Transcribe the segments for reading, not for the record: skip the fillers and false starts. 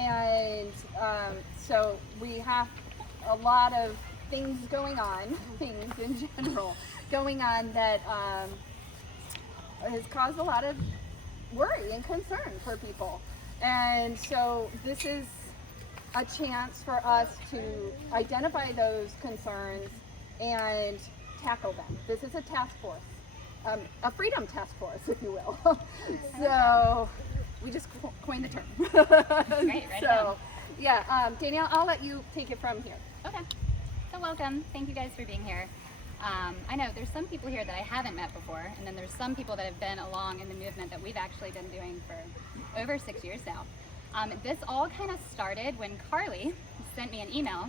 And so we have a lot of things going on, things in general going on that has caused a lot of worry and concern for people. And so this is a chance for us to identify those concerns and tackle them. This is a task force, a freedom task force, if you will. So we just coined the term. Great, So yeah, Danielle, I'll let you take it from here. Okay. So welcome. Thank you guys for being here. I know there's some people here that I haven't met before, and then there's some people that have been along in the movement that we've actually been doing for over 6 years now. This all kind of started when Carly sent me an email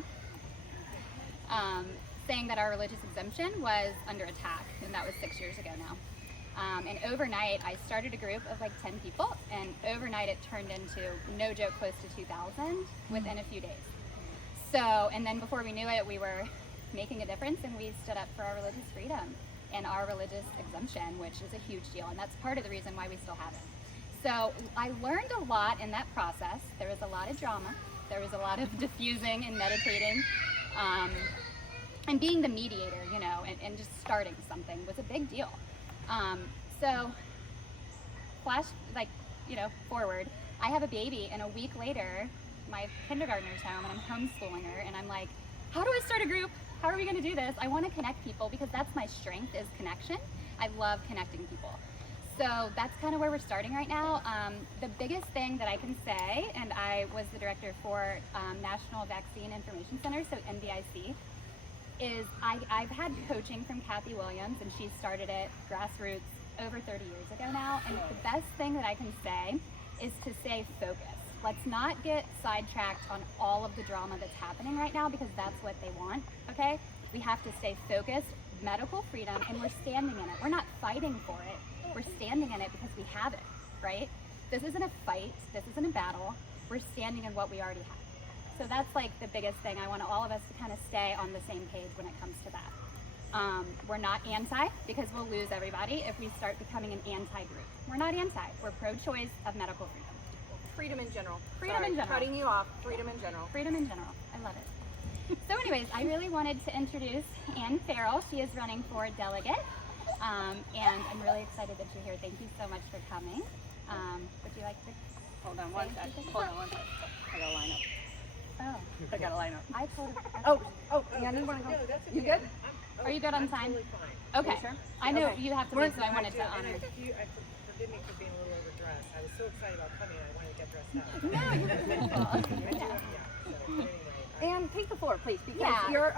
saying that our religious exemption was under attack, and that was 6 years ago now. And overnight, I started a group of like 10 people, and overnight it turned into, no joke, close to 2,000 within a few days. So, and then before we knew it, we were making a difference, and we stood up for our religious freedom and our religious exemption, which is a huge deal, and that's part of the reason why we still have it. So I learned a lot in that process. There was a lot of drama. There was a lot of diffusing and meditating, and being the mediator, you know, and just starting something was a big deal. So flash, like, you know, forward, I have a baby, and a week later, my kindergartner's home, and I'm homeschooling her, and I'm like, how do I start a group? How are we gonna do this? I wanna connect people because that's my strength, is connection. I love connecting people. So that's kind of where we're starting right now. The biggest thing that I can say, and I was the director for National Vaccine Information Center, so NVIC, is I've had coaching from Kathy Williams, and she started it grassroots over 30 years ago now. And the best thing that I can say is to stay focused. Let's not get sidetracked on all of the drama that's happening right now, because that's what they want, okay? We have to stay focused, medical freedom, and we're standing in it. We're not fighting for it. We're standing in it because we have it, right? This isn't a fight. This isn't a battle. We're standing in what we already have. So that's like the biggest thing. I want all of us to kind of stay on the same page when it comes to that. We're not anti, because we'll lose everybody if we start becoming an anti-group. We're not anti. We're pro-choice of medical freedom. Freedom in general. Freedom in general. Cutting you off. Freedom in general. Freedom in general. I love it. So anyways, I really wanted to introduce Ann Farrell. She is running for delegate. And I'm really excited that you're here. Thank you so much for coming. Would you like to? Hold on one second. Hold on one second. I gotta line up. Oh. I gotta line up. I told her. Oh, Ann, you wanna go? No, that's okay. You good? Are you good on time? Totally fine. Okay. Sure? I know Okay. you have to leave, so I wanted to honor. Forgive me for being a little overdressed. I was so excited about coming, I wanted to get dressed up. No, you're beautiful. So anyway, Ann, take the floor, please, because Yeah. you're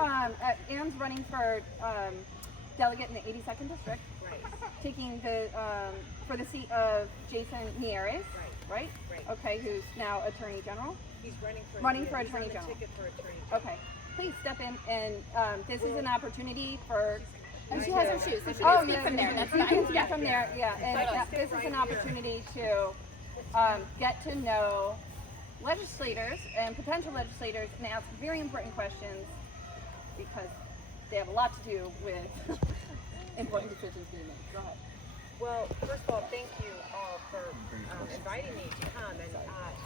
Ann's running for delegate in the 82nd district, right, taking the for the seat of Jason Nieres, right. right? Okay, who's now Attorney General. He's running for Attorney he's on General. the ticket for Attorney General. Okay, please step in, and this is an opportunity for. And she has her shoes, so she Oh, can speak yes, from there. you That's can fine. speak from there, yeah. And this is an opportunity to get to know legislators and potential legislators and ask very important questions, because they have a lot to do with important decisions being made. Go ahead. Well, first of all, thank you all for inviting me to come, and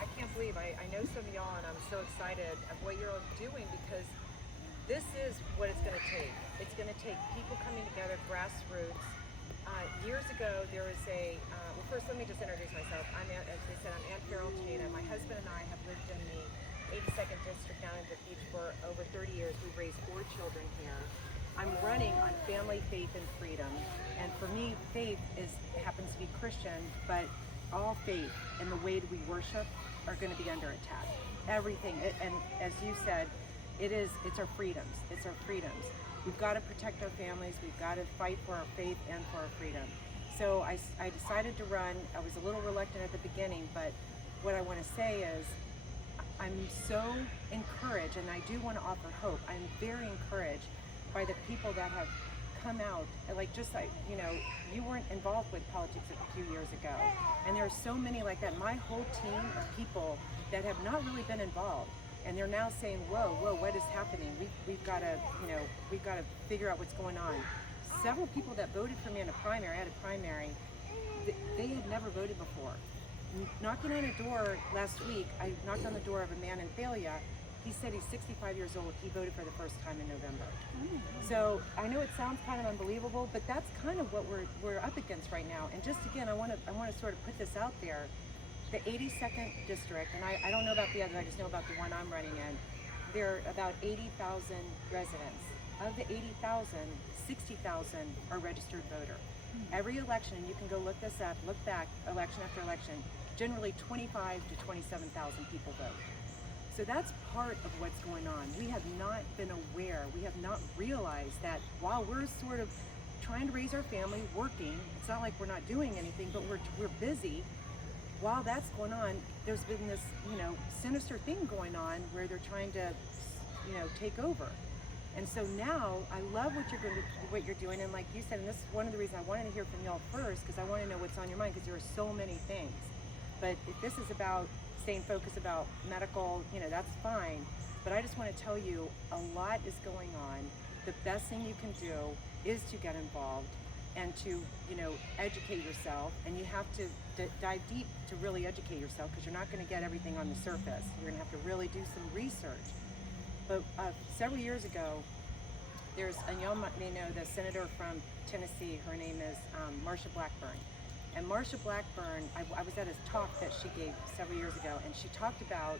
I can't believe I know some of y'all, and I'm so excited of what you're all doing, because this is what it's going to take. It's going to take people coming together, grassroots. Years ago, there was well, first let me just introduce myself. As they said, I'm Ann Farrell Chena. My husband and I have lived in the 82nd District down in the beach for over 30 years. We've raised 4 children here. I'm running on family, faith, and freedom. And for me, faith happens to be Christian, but all faith and the way that we worship are going to be under attack. Everything, and as you said, it's our freedoms. It's our freedoms. We've got to protect our families. We've got to fight for our faith and for our freedom. So I decided to run. I was a little reluctant at the beginning, but what I want to say is I'm so encouraged, and I do want to offer hope. I'm very encouraged by the people that have come out, like you weren't involved with politics a few years ago, and there are so many like that. My whole team of people that have not really been involved, and they're now saying, whoa, what is happening? We've got to figure out what's going on. Several people that voted for me in a primary, I had a primary, they had never voted before, knocking on a door last week, I knocked on the door of a man in Thalia. He said he's 65 years old. He voted for the first time in November. So I know it sounds kind of unbelievable, but that's kind of what we're up against right now. And just again, I want to sort of put this out there. The 82nd district, and I don't know about the others. I just know about the one I'm running in. There are about 80,000 residents. Of the 80,000, 60,000 are registered voter. Every election, you can go look this up, look back, election after election, generally 25 to 27,000 people vote. So that's part of what's going on. We have not been aware, we have not realized that while we're sort of trying to raise our family, working, it's not like we're not doing anything, but we're busy. While that's going on, there's been this, sinister thing going on where they're trying to, take over. And so now I love what you're doing, and like you said, and this is one of the reasons I wanted to hear from y'all first, because I want to know what's on your mind, because there are so many things. But if this is about staying focused about medical, that's fine. But I just want to tell you, a lot is going on. The best thing you can do is to get involved and to, educate yourself. And you have to dive deep to really educate yourself, because you're not going to get everything on the surface. You're going to have to really do some research. But several years ago, and y'all may know the senator from Tennessee, her name is Marsha Blackburn. And Marsha Blackburn, I was at a talk that she gave several years ago, and she talked about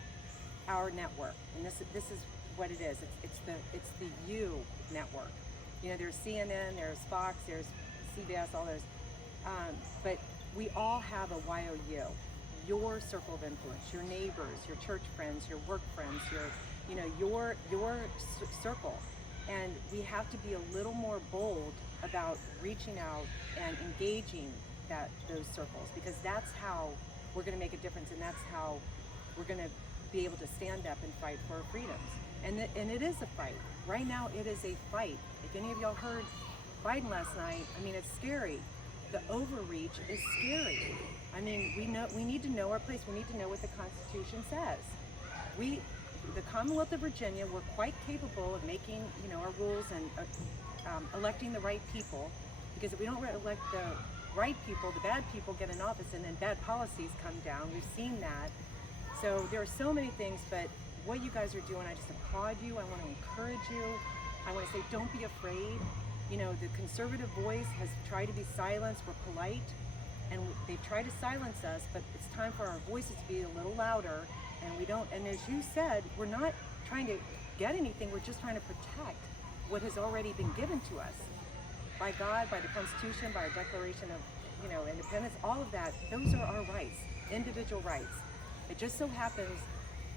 our network. And this is what it is. It's the U network. There's CNN, there's Fox, there's CBS, all those. But we all have a YOU, your circle of influence, your neighbors, your church friends, your work friends, your circle. And we have to be a little more bold about reaching out and engaging those circles, because that's how we're going to make a difference, and that's how we're going to be able to stand up and fight for our freedoms. And it is a fight. Right now, it is a fight. If any of y'all heard Biden last night, it's scary. The overreach is scary. We need to know our place. We need to know what the Constitution says. The Commonwealth of Virginia, we're quite capable of making, our rules and electing the right people, because if we don't elect the right people, the bad people get in office, and then bad policies come down. We've seen that. So there are so many things, but what you guys are doing, I just applaud you. I want to encourage you. I want to say, don't be afraid. The conservative voice has tried to be silenced. We're polite, and they've tried to silence us, but it's time for our voices to be a little louder. And as you said, we're not trying to get anything. We're just trying to protect what has already been given to us by God, by the Constitution, by our Declaration of, Independence. All of that, those are our rights, individual rights. It just so happens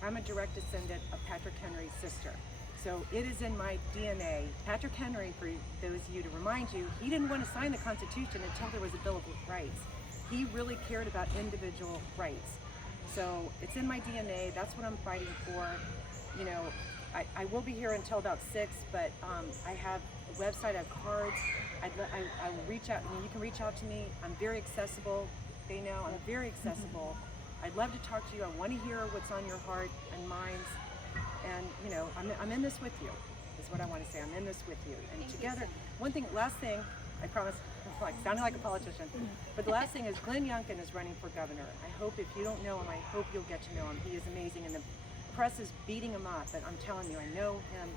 I'm a direct descendant of Patrick Henry's sister. So it is in my DNA. Patrick Henry, for those of you, to remind you, he didn't want to sign the Constitution until there was a Bill of Rights. He really cared about individual rights. So it's in my DNA. That's what I'm fighting for. I will be here until about 6, but I have a website, I have cards. I will reach out. You can reach out to me. I'm very accessible. They know I'm very accessible. I'd love to talk to you. I want to hear what's on your heart and minds. And I'm in this with you, is what I want to say. I'm in this with you. And together, last thing, I promise, I'm sounding like a politician, but the last thing is Glenn Youngkin is running for governor. I hope, if you don't know him, I hope you'll get to know him. He is amazing, and the press is beating him up, but I'm telling you, I know him.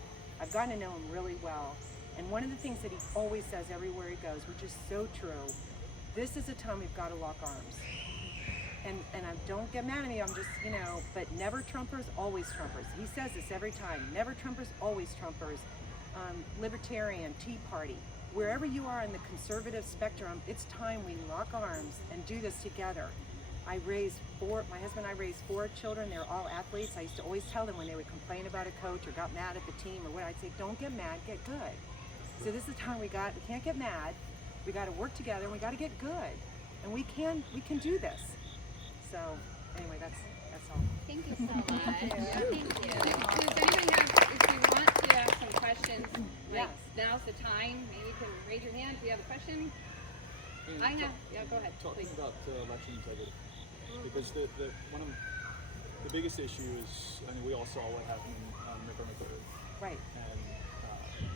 I've gotten to know him really well. And one of the things that he always says everywhere he goes, which is so true, this is a time we've got to lock arms. And don't get mad at me, I'm just, but never Trumpers, always Trumpers. He says this every time, never Trumpers, always Trumpers. Libertarian, Tea Party, wherever you are in the conservative spectrum, it's time we lock arms and do this together. My husband and I raised 4 children, they're all athletes. I used to always tell them when they would complain about a coach or got mad at the team or what, I'd say, don't get mad, get good. So this is the time we can't get mad, we got to work together, and we got to get good. And we can do this. So anyway, that's all. Thank you so much. Thank you. Does anybody have, if you want to ask some questions, Yes. now's the time. Maybe you can raise your hand if you have a question. I have. Yeah, go ahead. Talking Please. about election integrity, because one of the biggest issue is, we all saw what happened on November 3rd, Right. and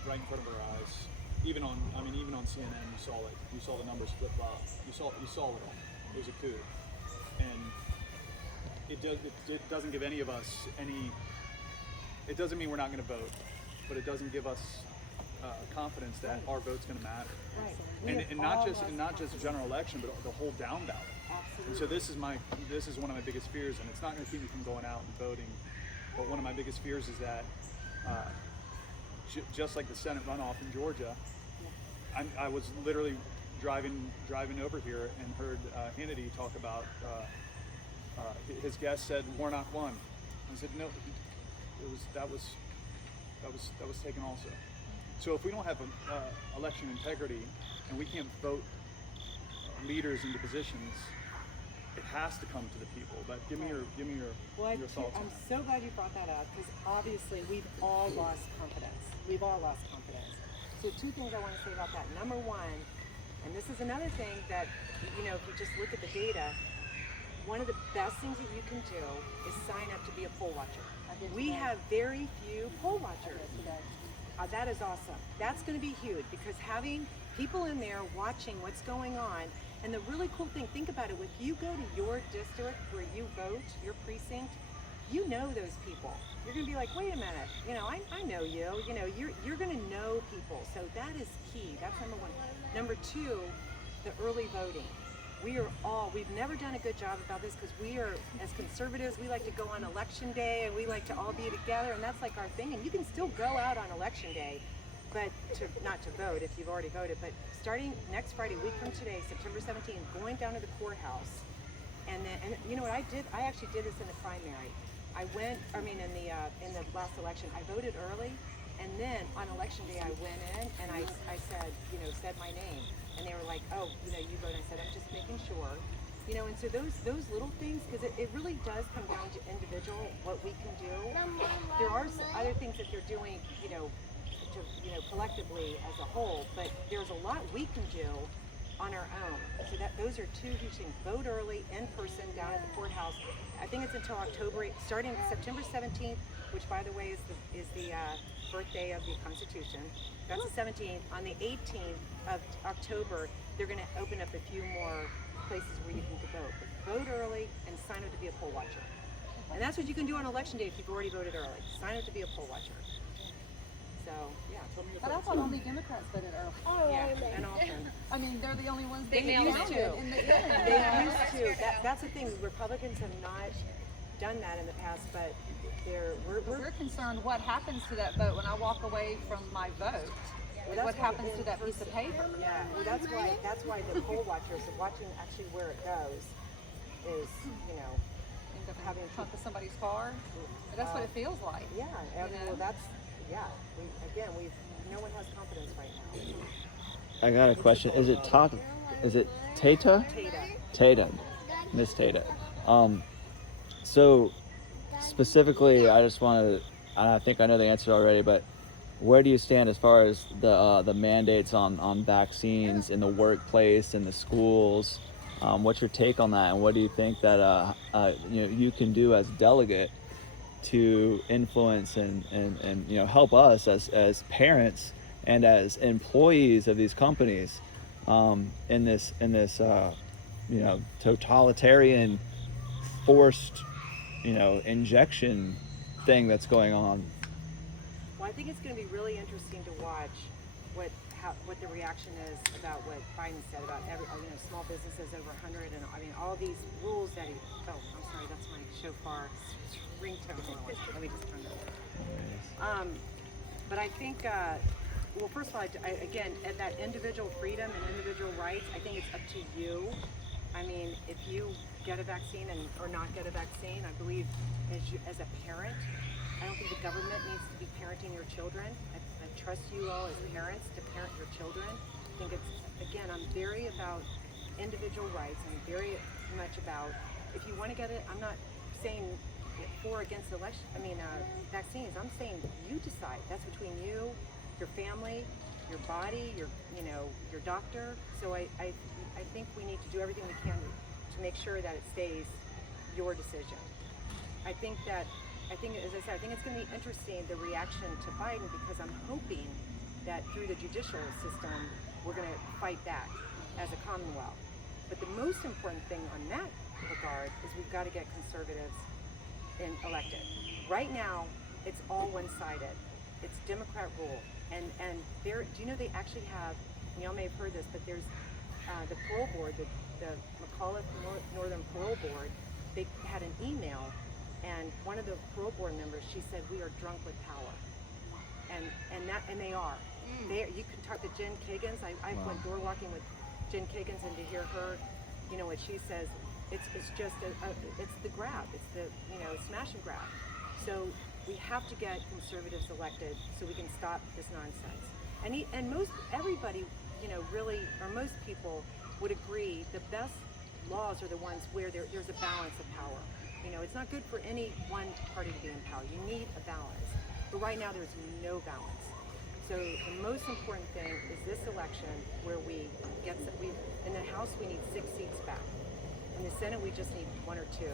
right in front of our eyes. Even on CNN, you saw the numbers flip flop. You saw it all. It was a coup, and it doesn't give any of us any. It doesn't mean we're not going to vote, but it doesn't give us confidence that our vote's going to matter. Right. And not just a general election, but the whole down ballot. Absolutely. And so this is one of my biggest fears, and it's not going to keep me from going out and voting. But one of my biggest fears is that, just like the Senate runoff in Georgia, I was literally driving over here and heard Hannity talk about his guest said Warnock won. I said no, that was taken also. So if we don't have election integrity and we can't vote leaders into positions, it has to come to the people. But give me your thoughts on I'm that. so glad you brought that up, because obviously we've all lost confidence. We've all lost confidence. So two things I want to say about that. Number one, and this is another thing that, if you just look at the data, one of the best things that you can do is sign up to be a poll watcher. We have very few poll watchers. That is awesome. That's going to be huge, because having people in there watching what's going on, and the really cool thing, think about it, if you go to your district where you vote, your precinct, you know those people. You're going to be like, wait a minute, I know you. You're going to know people. So that is key. That's number one. Number two, the early voting. We've never done a good job about this, because we are, as conservatives, we like to go on election day and we like to all be together, and that's like our thing. And you can still go out on election day, but not to vote if you've already voted, but starting next Friday, a week from today, September 17th, going down to the courthouse. And you know what I did? I actually did this in the primary. In the last election, I voted early, and then on election day I went in and I said my name. And they were like, oh, you voted. I said, I'm just making sure. And so those little things, because it really does come down to individual, what we can do. There are other things that they're doing, collectively as a whole, but there's a lot we can do on our own. So those are two huge things. Vote early, in person, down at the courthouse. I think it's until starting September 17th, which by the way is the birthday of the Constitution. That's the 17th. On the 18th of October, they're going to open up a few more places where you can vote. But vote early and sign up to be a poll watcher. And that's what you can do on election day if you've already voted early. Sign up to be a poll watcher. So, yeah. But I thought only Democrats voted early. Yeah, and often. I mean, they're the only ones They that nailed used it. to in the end. They used to. That's the thing. Republicans have not done that in the past, but We're concerned what happens to that vote when I walk away from my vote. Well, What happens to that piece of paper? Yeah, well, that's why the poll watchers are watching actually where it goes is, End up in having the trunk of somebody's car. But that's what it feels like. yeah, and You know? well, that's, yeah, no one has confidence right now. I got a question. Is it Tata? Tata. Tata, Miss Tata. So specifically, I just wanted. I think I know the answer already, but where do you stand as far as the mandates on vaccines in the workplace and the schools? What's your take on that, and what do you think that you can do as a delegate to influence and help us as parents and as employees of these companies in this totalitarian forced injection thing that's going on? Well, I think it's going to be really interesting to watch what the reaction is about what Biden said about small businesses over 100, and all these rules that I'm sorry, that's my shofar ringtone. Let me just turn that. But I think, well, first of all, again, at that individual freedom and individual rights, I think it's up to you. If you get a vaccine or not get a vaccine, I believe as a parent, I don't think the government needs to be parenting your children. I trust you all as parents to parent your children. I think I'm very about individual rights. I'm very much about, if you want to get it, I'm not saying for or against vaccines. I'm saying you decide. That's between you, your family, your body, your doctor. So I think we need to do everything we can to make sure that it stays your decision. I think, as I said, I think it's going to be interesting, the reaction to Biden, because I'm hoping that through the judicial system, we're going to fight back as a Commonwealth. But the most important thing on that regard is we've got to get conservatives elected. Right now, it's all one-sided. It's Democrat rule, and there. Do you know they actually have? And y'all may have heard this, but there's the parole board, the McAuliffe Northern Parole Board. They had an email, and one of the parole board members, she said, "We are drunk with power," and they are. You can talk to Jen Kagans. I went door walking with Jen Kagans, and to hear her, you know what she says, it's just it's the grab, it's the smash and grab. So we have to get conservatives elected so we can stop this nonsense. And most everybody, really, or most people would agree the best laws are the ones where there's a balance of power. It's not good for any one party to be in power. You need a balance. But right now there's no balance. So the most important thing is this election where we in the House we need 6 seats back. In the Senate we just need 1 or 2.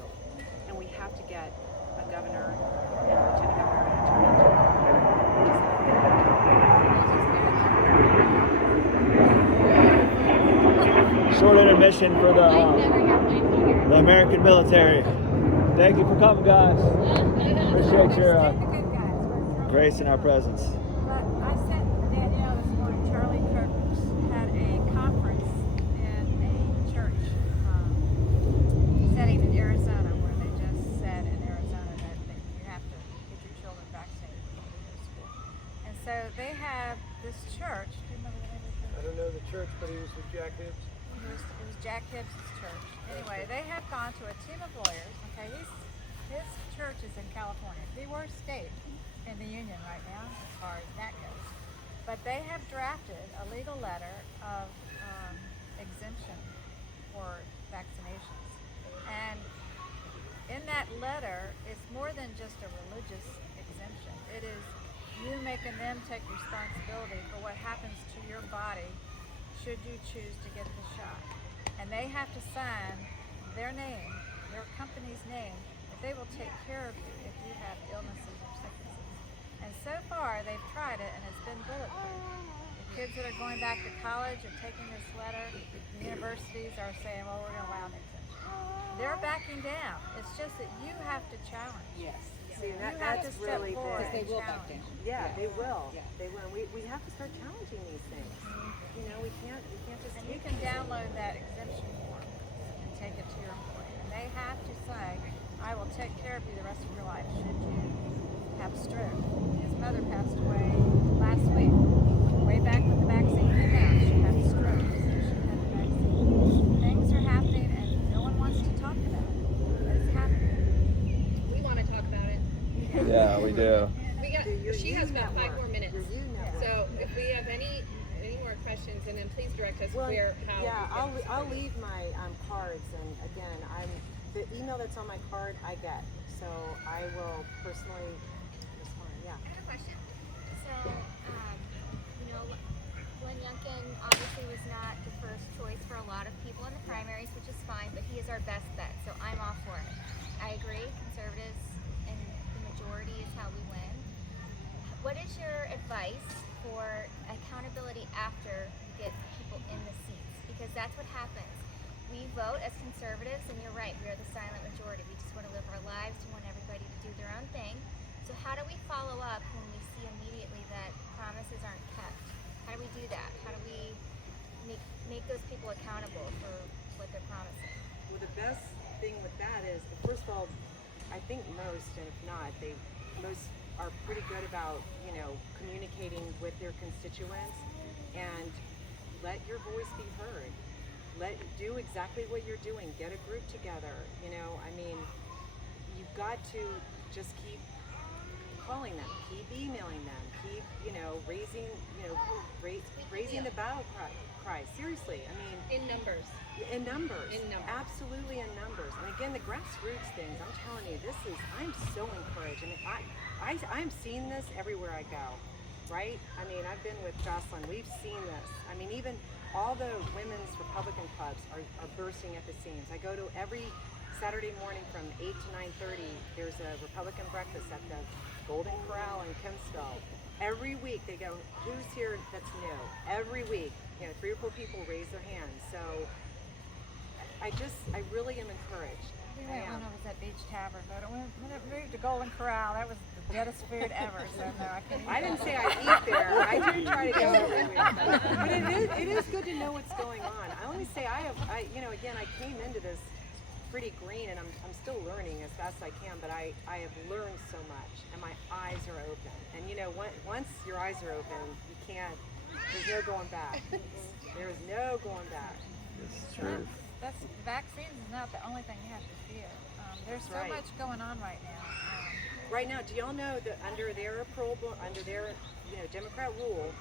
And we have to get a governor and a lieutenant governor and attorney general. Short intermission for the American military. Thank you for coming, guys. Appreciate your grace in our presence. But I sent Danielle this morning. Charlie Kirk had a conference in a church setting in Arizona where they just said in Arizona that you have to get your children vaccinated before they go to school. And so they have this church. Do you remember the name of the church? I don't know the church, but he was with Jack Hibbs. It was Jack Hibbs' church. Anyway, they have gone to a team of lawyers. Okay, his church is in California, the worst state in the union right now as far as that goes. But they have drafted a legal letter of exemption for vaccinations. And in that letter, it's more than just a religious exemption. It is you making them take responsibility for what happens to your body should you choose to get the shot. And they have to sign their name, their company's name, that they will take care of you if you have illnesses or sicknesses. And so far, they've tried it, and it's been bulletproof. The kids that are going back to college are taking this letter. The universities are saying, well, we're going to allow an exemption. They're backing down. It's just that you have to challenge. Yes. See, and You have to that's step really forward big. and challenge. Yeah, they will. Yeah. They will. We have to start challenging these things. We can't just. And you can download that exemption form and take it to your employer. And they have to say, I will take care of you the rest of your life should you have a stroke. His mother passed away last week. Way back when the vaccine came out, she had a stroke. So she had the vaccine. Things are happening and no one wants to talk about it. But it's happening. We want to talk about it. Yeah, we do. She has about 5 more minutes. Your U network. So if we have any more questions, and then please direct us how. Yeah, we can I'll leave my cards, and again, the email that's on my card I get, so I will personally respond. Yeah. I have a question. So, Glenn Youngkin obviously was not the first choice for a lot of people in the primaries, which is fine, but he is our best bet, so I'm all for it. I agree, conservatives and the majority is how we win. What is your advice for accountability after you get people in the seats? Because that's what happens. We vote as conservatives, and you're right, we are the silent majority. We just want to live our lives, we want everybody to do their own thing. So how do we follow up when we see immediately that promises aren't kept? How do we do that? How do we make those people accountable for what they're promising? Well, the best thing with that is, first of all, I think most, and if not, most are pretty good about, communicating with their constituents, and let your voice be heard. Do exactly what you're doing. Get a group together. You've got to just keep calling them, keep emailing them, keep, raising the battle cry. Seriously, in numbers. In numbers. In numbers. Absolutely in numbers. And again, the grassroots things, I'm telling you, I'm so encouraged. I'm seeing this everywhere I go, right? I've been with Jocelyn. We've seen this. Even all the women's Republican clubs are bursting at the seams. I go to every Saturday morning from 8 to 9:30. There's a Republican breakfast at the Golden Corral in Kempsville. Every week they go, who's here that's new? Every week, 3 or 4 people raise their hands. So I really am encouraged. We I went am. when I was at Beach Tavern, but when it moved to Golden Corral, that was the deadest food ever. So no, I couldn't. I didn't say I'd eat there. I do try to go every week. But it is good to know what's going on. I only say again, I came into this pretty green, and I'm still learning as fast as I can, but I have learned so much, and my eyes are open. And once your eyes are open, there's no going back. There is no going back. It's true. That's vaccines is not the only thing you have to fear. There's so Right. much going on right now. Right now, do y'all know that under their Democrat rule,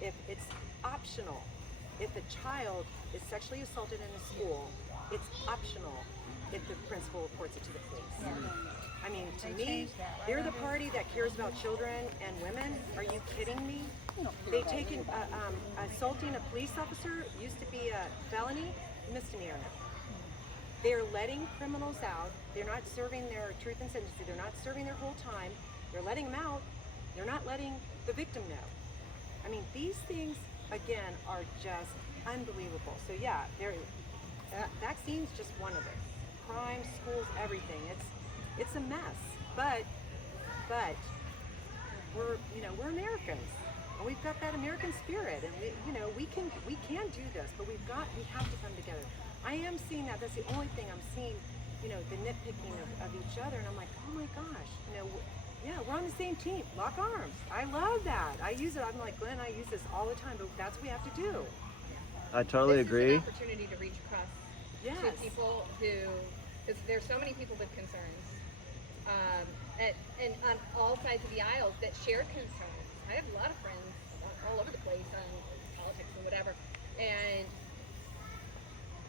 if it's optional, if a child is sexually assaulted in a school, it's optional if the principal reports it to the police. I mean, to They me, changed that, right? they're the party that cares about children and women. Are you kidding me? They've taken assaulting a police officer used to be a felony, misdemeanor now. They're letting criminals out. They're not serving their truth and sentencing. They're not serving their whole time. They're letting them out. They're not letting the victim know. I mean, these things, again, are just unbelievable. So yeah, vaccine's just one of it. Crime, schools, everything. It's a mess. But we're Americans. And we've got that American spirit, and we can do this, but we have to come together. I am seeing that. That's the only thing I'm seeing, the nitpicking of each other, and I'm like, oh my gosh, yeah, we're on the same team. Lock arms. I love that. I use it. I'm like, Glenn, I use this all the time, but that's what we have to do. I totally agree. This is an opportunity to reach across Yes. to people because there's so many people with concerns, and on all sides of the aisle that share concerns. I have a lot of friends all over the place on politics and whatever, and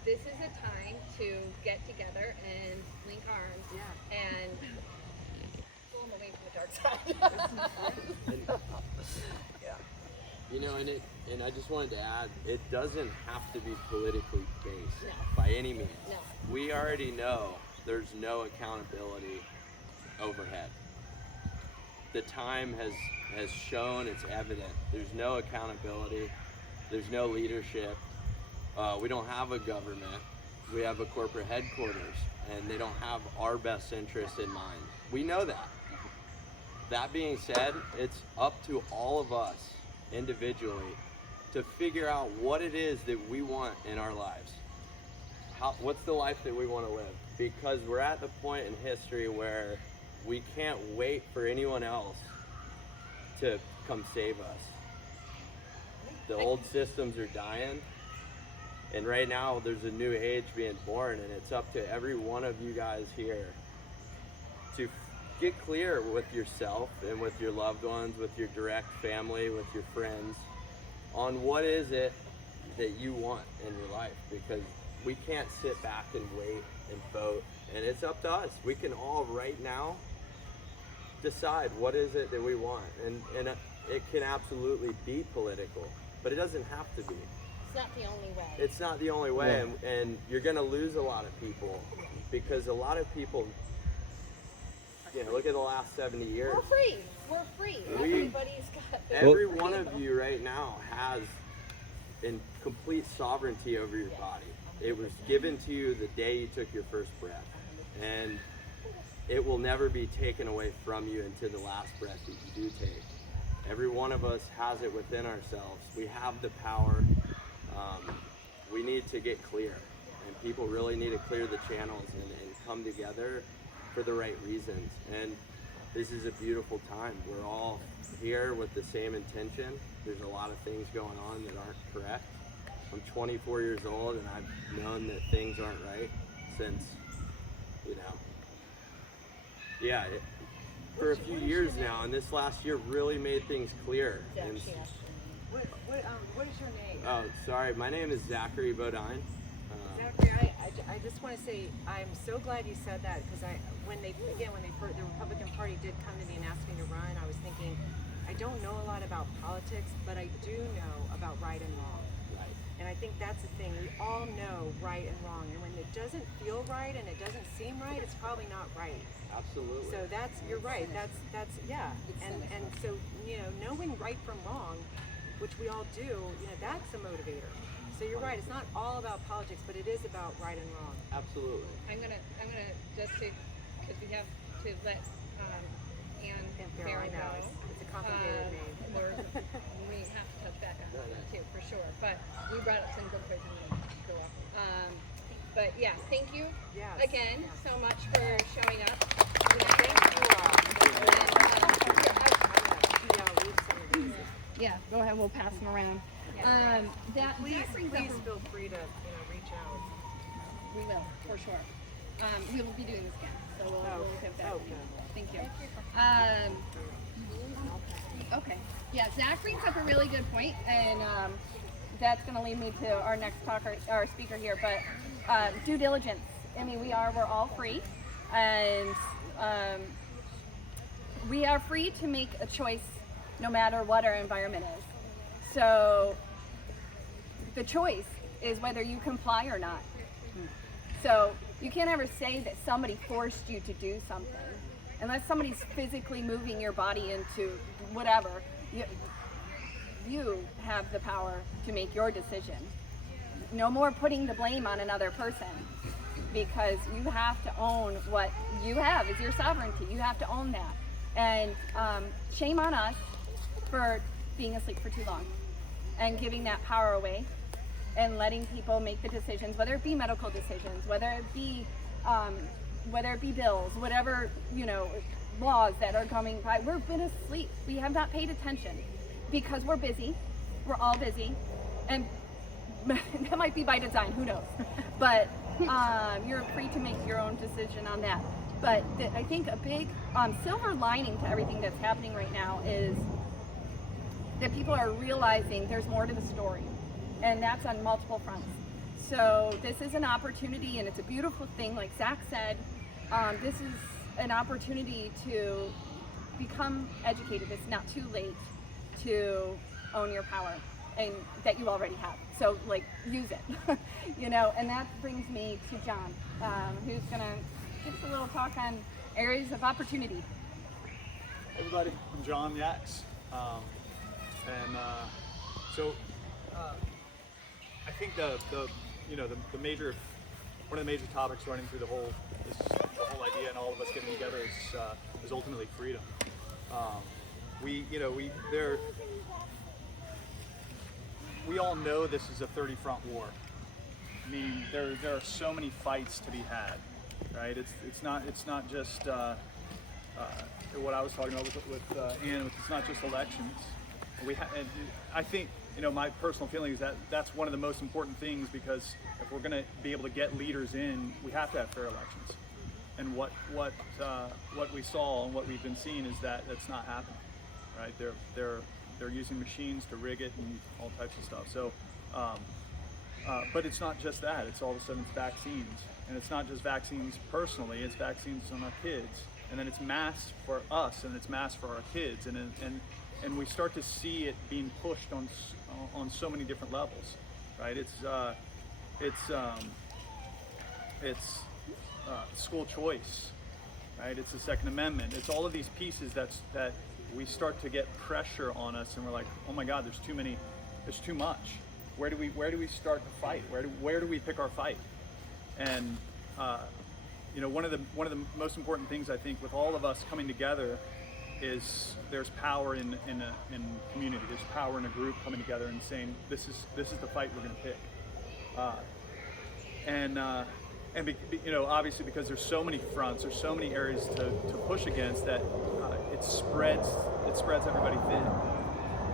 this is a time to get together and link arms and pull them away from the dark side. And I just wanted to add, it doesn't have to be politically based by any means. No. We already know there's no accountability overhead. The time has shown, it's evident. There's no accountability. There's no leadership. We don't have a government. We have a corporate headquarters, and they don't have our best interest in mind. We know that. That being said, it's up to all of us individually to figure out what it is that we want in our lives. What's the life that we want to live? Because we're at the point in history where we can't wait for anyone else to come save us. The old systems are dying, and right now there's a new age being born, and it's up to every one of you guys here to get clear with yourself and with your loved ones, with your direct family, with your friends, on what is it that you want in your life, because we can't sit back and wait and vote, and it's up to us. We can all right now decide what is it that we want, and it can absolutely be political, but it doesn't have to be. It's not the only way. It's not the only way, and you're gonna lose a lot of people, because a lot of people, look at the last 70 years. We're free. We're free. Everybody's got. Every one of you right now has in complete sovereignty over your body. It was given to you the day you took your first breath, and it will never be taken away from you until the last breath that you do take. Every one of us has it within ourselves. We have the power. We need to get clear, and people really need to clear the channels and come together for the right reasons. And this is a beautiful time. We're all here with the same intention. There's a lot of things going on that aren't correct. I'm 24 years old, and I've known that things aren't right since, for a few years now, and this last year really made things clear. And, What is your name? oh, sorry, my name is Zachary Bodine. Zachary, I just want to say I'm so glad you said that, because the Republican Party did come to me and ask me to run, I was thinking, I don't know a lot about politics, but I do know about right and wrong. Right. And I think that's the thing. We all know right and wrong, and when it doesn't feel right and it doesn't seem right, it's probably not right. Absolutely. So you're right. That's yeah. And so knowing right from wrong, which we all do, that's a motivator. So you're right. It's not all about politics, but it is about right and wrong. Absolutely. I'm gonna just to, because we have to let Ann Farrell, I Farrell know. go. It's a complicated name. We have to touch back on that too, for sure. But we brought up some good points and we need to go off. But yeah, thank you Yes. again Yes. so much for showing up. Thank you all. Yeah, go ahead. We'll pass them around. That Please, that brings please up feel free to reach out. we will for sure. We will be doing this again, so we'll get back. Oh, to you. good. Thank you. Okay. Yeah, Zach brings up a really good point, and that's going to lead me to our next talker, our speaker here. But due diligence. I mean, we're all free, and we are free to make a choice no matter what our environment is. So the choice is whether you comply or not. So you can't ever say that somebody forced you to do something unless somebody's physically moving your body into whatever. You have the power to make your decision. No more putting the blame on another person, because you have to own what you have is your sovereignty. You have to own that. And shame on us for being asleep for too long and giving that power away and letting people make the decisions, whether it be medical decisions, whether it be bills, whatever, laws that are coming by. We've been asleep. We have not paid attention because we're busy. We're all busy, and that might be by design, who knows? But you're free to make your own decision on that. But I think a big silver lining to everything that's happening right now is that people are realizing there's more to the story, and that's on multiple fronts. So this is an opportunity, and it's a beautiful thing. Like Zach said, this is an opportunity to become educated. It's not too late to own your power, and that you already have. So use it, and that brings me to John, who's gonna give us a little talk on areas of opportunity. Everybody, I'm John Yax, I think the major one of the major topics running through the whole idea and all of us getting together is ultimately freedom. We all know this is a 30-front war. I mean, there are so many fights to be had, right? It's not just what I was talking about with Ann. It's not just elections. And I think my personal feeling is that that's one of the most important things, because if we're going to be able to get leaders in, we have to have fair elections. And what we saw and what we've been seeing is that that's not happening, right? They're using machines to rig it and all types of stuff. So, but it's not just that. It's all of a sudden it's vaccines, and it's not just vaccines personally. It's vaccines on our kids, and then it's masks for us, and it's masks for our kids, and we start to see it being pushed on so many different levels, right? It's school choice, right? It's the Second Amendment. It's all of these pieces that we start to get pressure on us, and we're like, oh my God, there's too much. Where do we start to fight? Where do we pick our fight? And one of the most important things I think with all of us coming together is there's power in community. There's power in a group coming together and saying this is the fight we're going to pick. Obviously because there's so many fronts, there's so many areas to push against that it spreads everybody thin.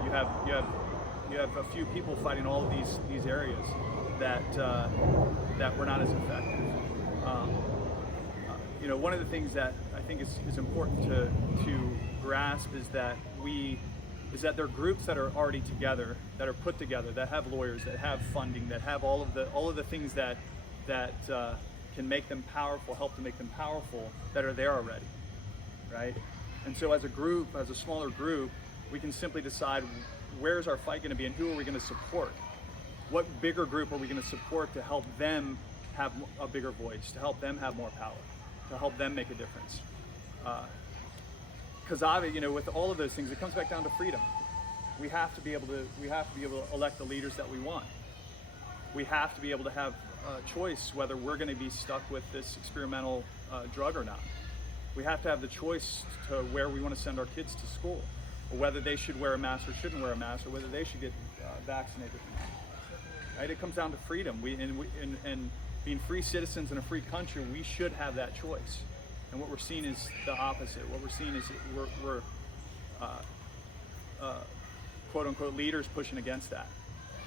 You have a few people fighting all of these areas that were not as effective. One of the things that I think is important to grasp is that there are groups that are already together, that are put together, that have lawyers, that have funding, that have all of the things that can make them powerful, help to make them powerful, that are there already, right? And so as a group, as a smaller group, we can simply decide where's our fight going to be and who are we going to support. What bigger group are we going to support to help them have a bigger voice, to help them have more power, to help them make a difference? Because with all of those things, it comes back down to freedom. We have to be able to elect the leaders that we want. we have to be able to have a choice whether we're going to be stuck with this experimental drug or not. We have to have the choice to where we want to send our kids to school, or whether they should wear a mask or shouldn't wear a mask, or whether they should get vaccinated or not. Right? It comes down to freedom. And being free citizens in a free country, we should have that choice. And what we're seeing is the opposite. What we're seeing is we're quote unquote leaders pushing against that,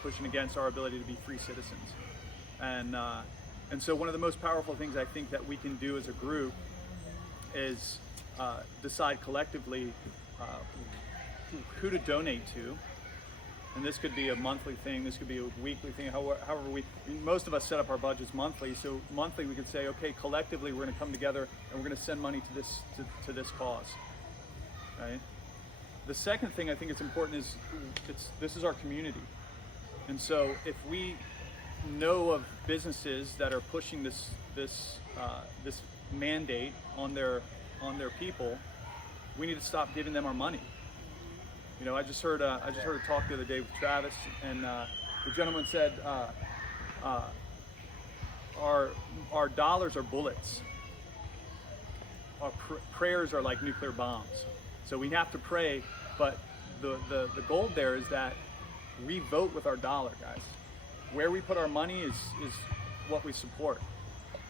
pushing against our ability to be free citizens. And so one of the most powerful things I think that we can do as a group is decide collectively who to donate to. And this could be a monthly thing, this could be a weekly thing, however most of us set up our budgets monthly. So monthly we could say, okay, collectively we're going to come together and we're going to send money to this cause. Right? The second thing I think is important is this is our community. And so if we know of businesses that are pushing this mandate on their people, we need to stop giving them our money. You know, I just heard a talk the other day with Travis, and the gentleman said our dollars are bullets. Our prayers are like nuclear bombs. So we have to pray, but the goal there is that we vote with our dollar, guys. Where we put our money is what we support.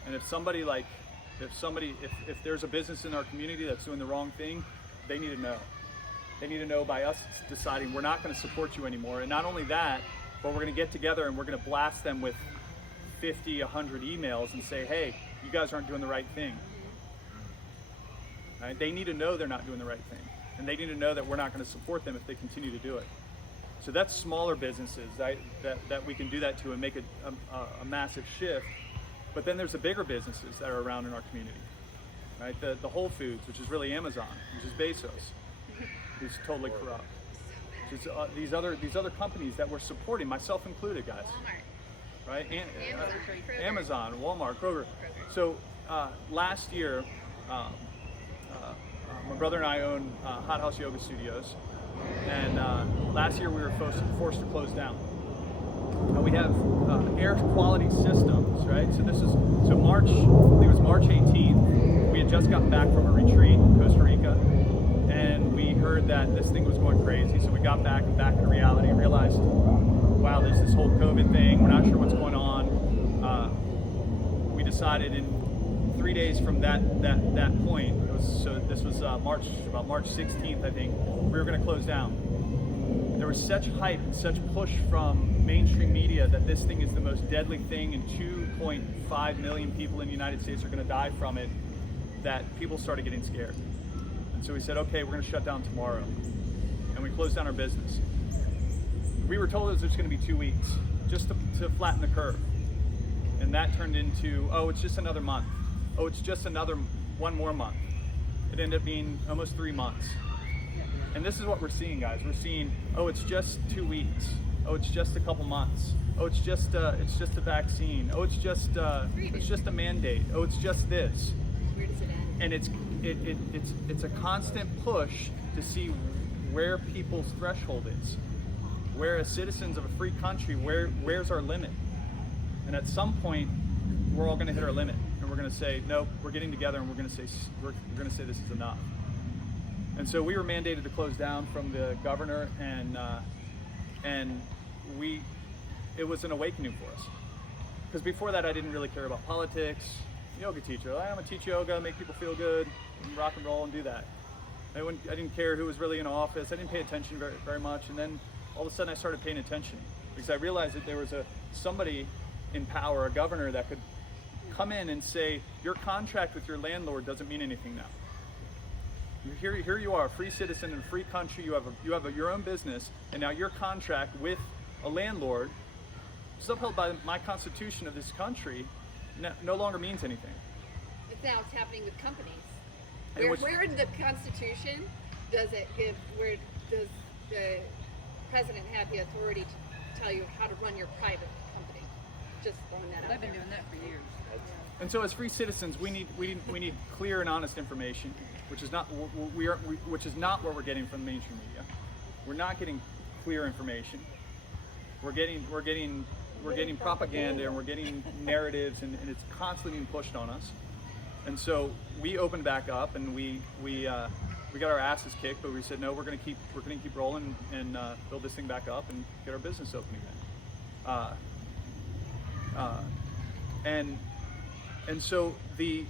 And if there's a business in our community that's doing the wrong thing, they need to know. They need to know by us deciding we're not going to support you anymore. And not only that, but we're going to get together and we're going to blast them with 50, 100 emails and say, hey, you guys aren't doing the right thing. Right? They need to know they're not doing the right thing. And they need to know that we're not going to support them if they continue to do it. So that's smaller businesses that we can do that to and make a massive shift. But then there's the bigger businesses that are around in our community. Right? The Whole Foods, which is really Amazon, which is Bezos, who's totally corrupt. Which is, these other companies that we're supporting, myself included, guys. Walmart. Right? Amazon, Amazon, Walmart, Kroger. So last year, my brother and I own Hot House Yoga Studios, and last year we were forced to close down. We have air quality systems, right? So March, I think it was March 18th. We had just gotten back from a retreat in Costa Rica, and we heard that this thing was going crazy. So we got back into reality and realized, wow, there's this whole COVID thing. We're not sure what's going on. We decided in 3 days from that point, this was about March 16th, I think, we were going to close down. There was such hype and such push from mainstream media that this thing is the most deadly thing and 2.5 million people in the United States are going to die from it, that people started getting scared. And so we said, okay, we're going to shut down tomorrow. And we closed down our business. We were told it was just going to be 2 weeks, just to flatten the curve. And that turned into, oh, it's just another month. Oh, it's just one more month. It ended up being almost 3 months. And this is what we're seeing, guys. We're seeing, oh, it's just 2 weeks. Oh, it's just a couple months. Oh, it's just a vaccine. Oh, it's just a mandate. Oh, it's just this. Where does it end? And it's a constant push to see where people's threshold is. Where, as citizens of a free country, where's our limit? And at some point, we're all going to hit our limit, and we're going to say, no, we're getting together, and we're going to say this is enough. And so we were mandated to close down from the governor, and it was an awakening for us. Because before that, I didn't really care about politics. Yoga teacher, I'm gonna teach yoga, make people feel good, and rock and roll, and do that. I didn't care who was really in office. I didn't pay attention very much. And then all of a sudden, I started paying attention because I realized that there was somebody in power, a governor, that could come in and say, your contract with your landlord doesn't mean anything now. Here you are, a free citizen in a free country. You have your own business, and now your contract with a landlord, is upheld by my constitution of this country, no longer means anything. It's now it's happening with companies. And Where in the Constitution does it give? Where does the president have the authority to tell you how to run your private company? Just throwing that out. I've been doing that for years. And so, as free citizens, we need clear and honest information, which is not what we're getting from the mainstream media. We're not getting clear information. We're getting getting propaganda and we're getting narratives and it's constantly being pushed on us. And so we opened back up and we got our asses kicked, but we said no, we're gonna keep rolling and build this thing back up and get our business open again. And so the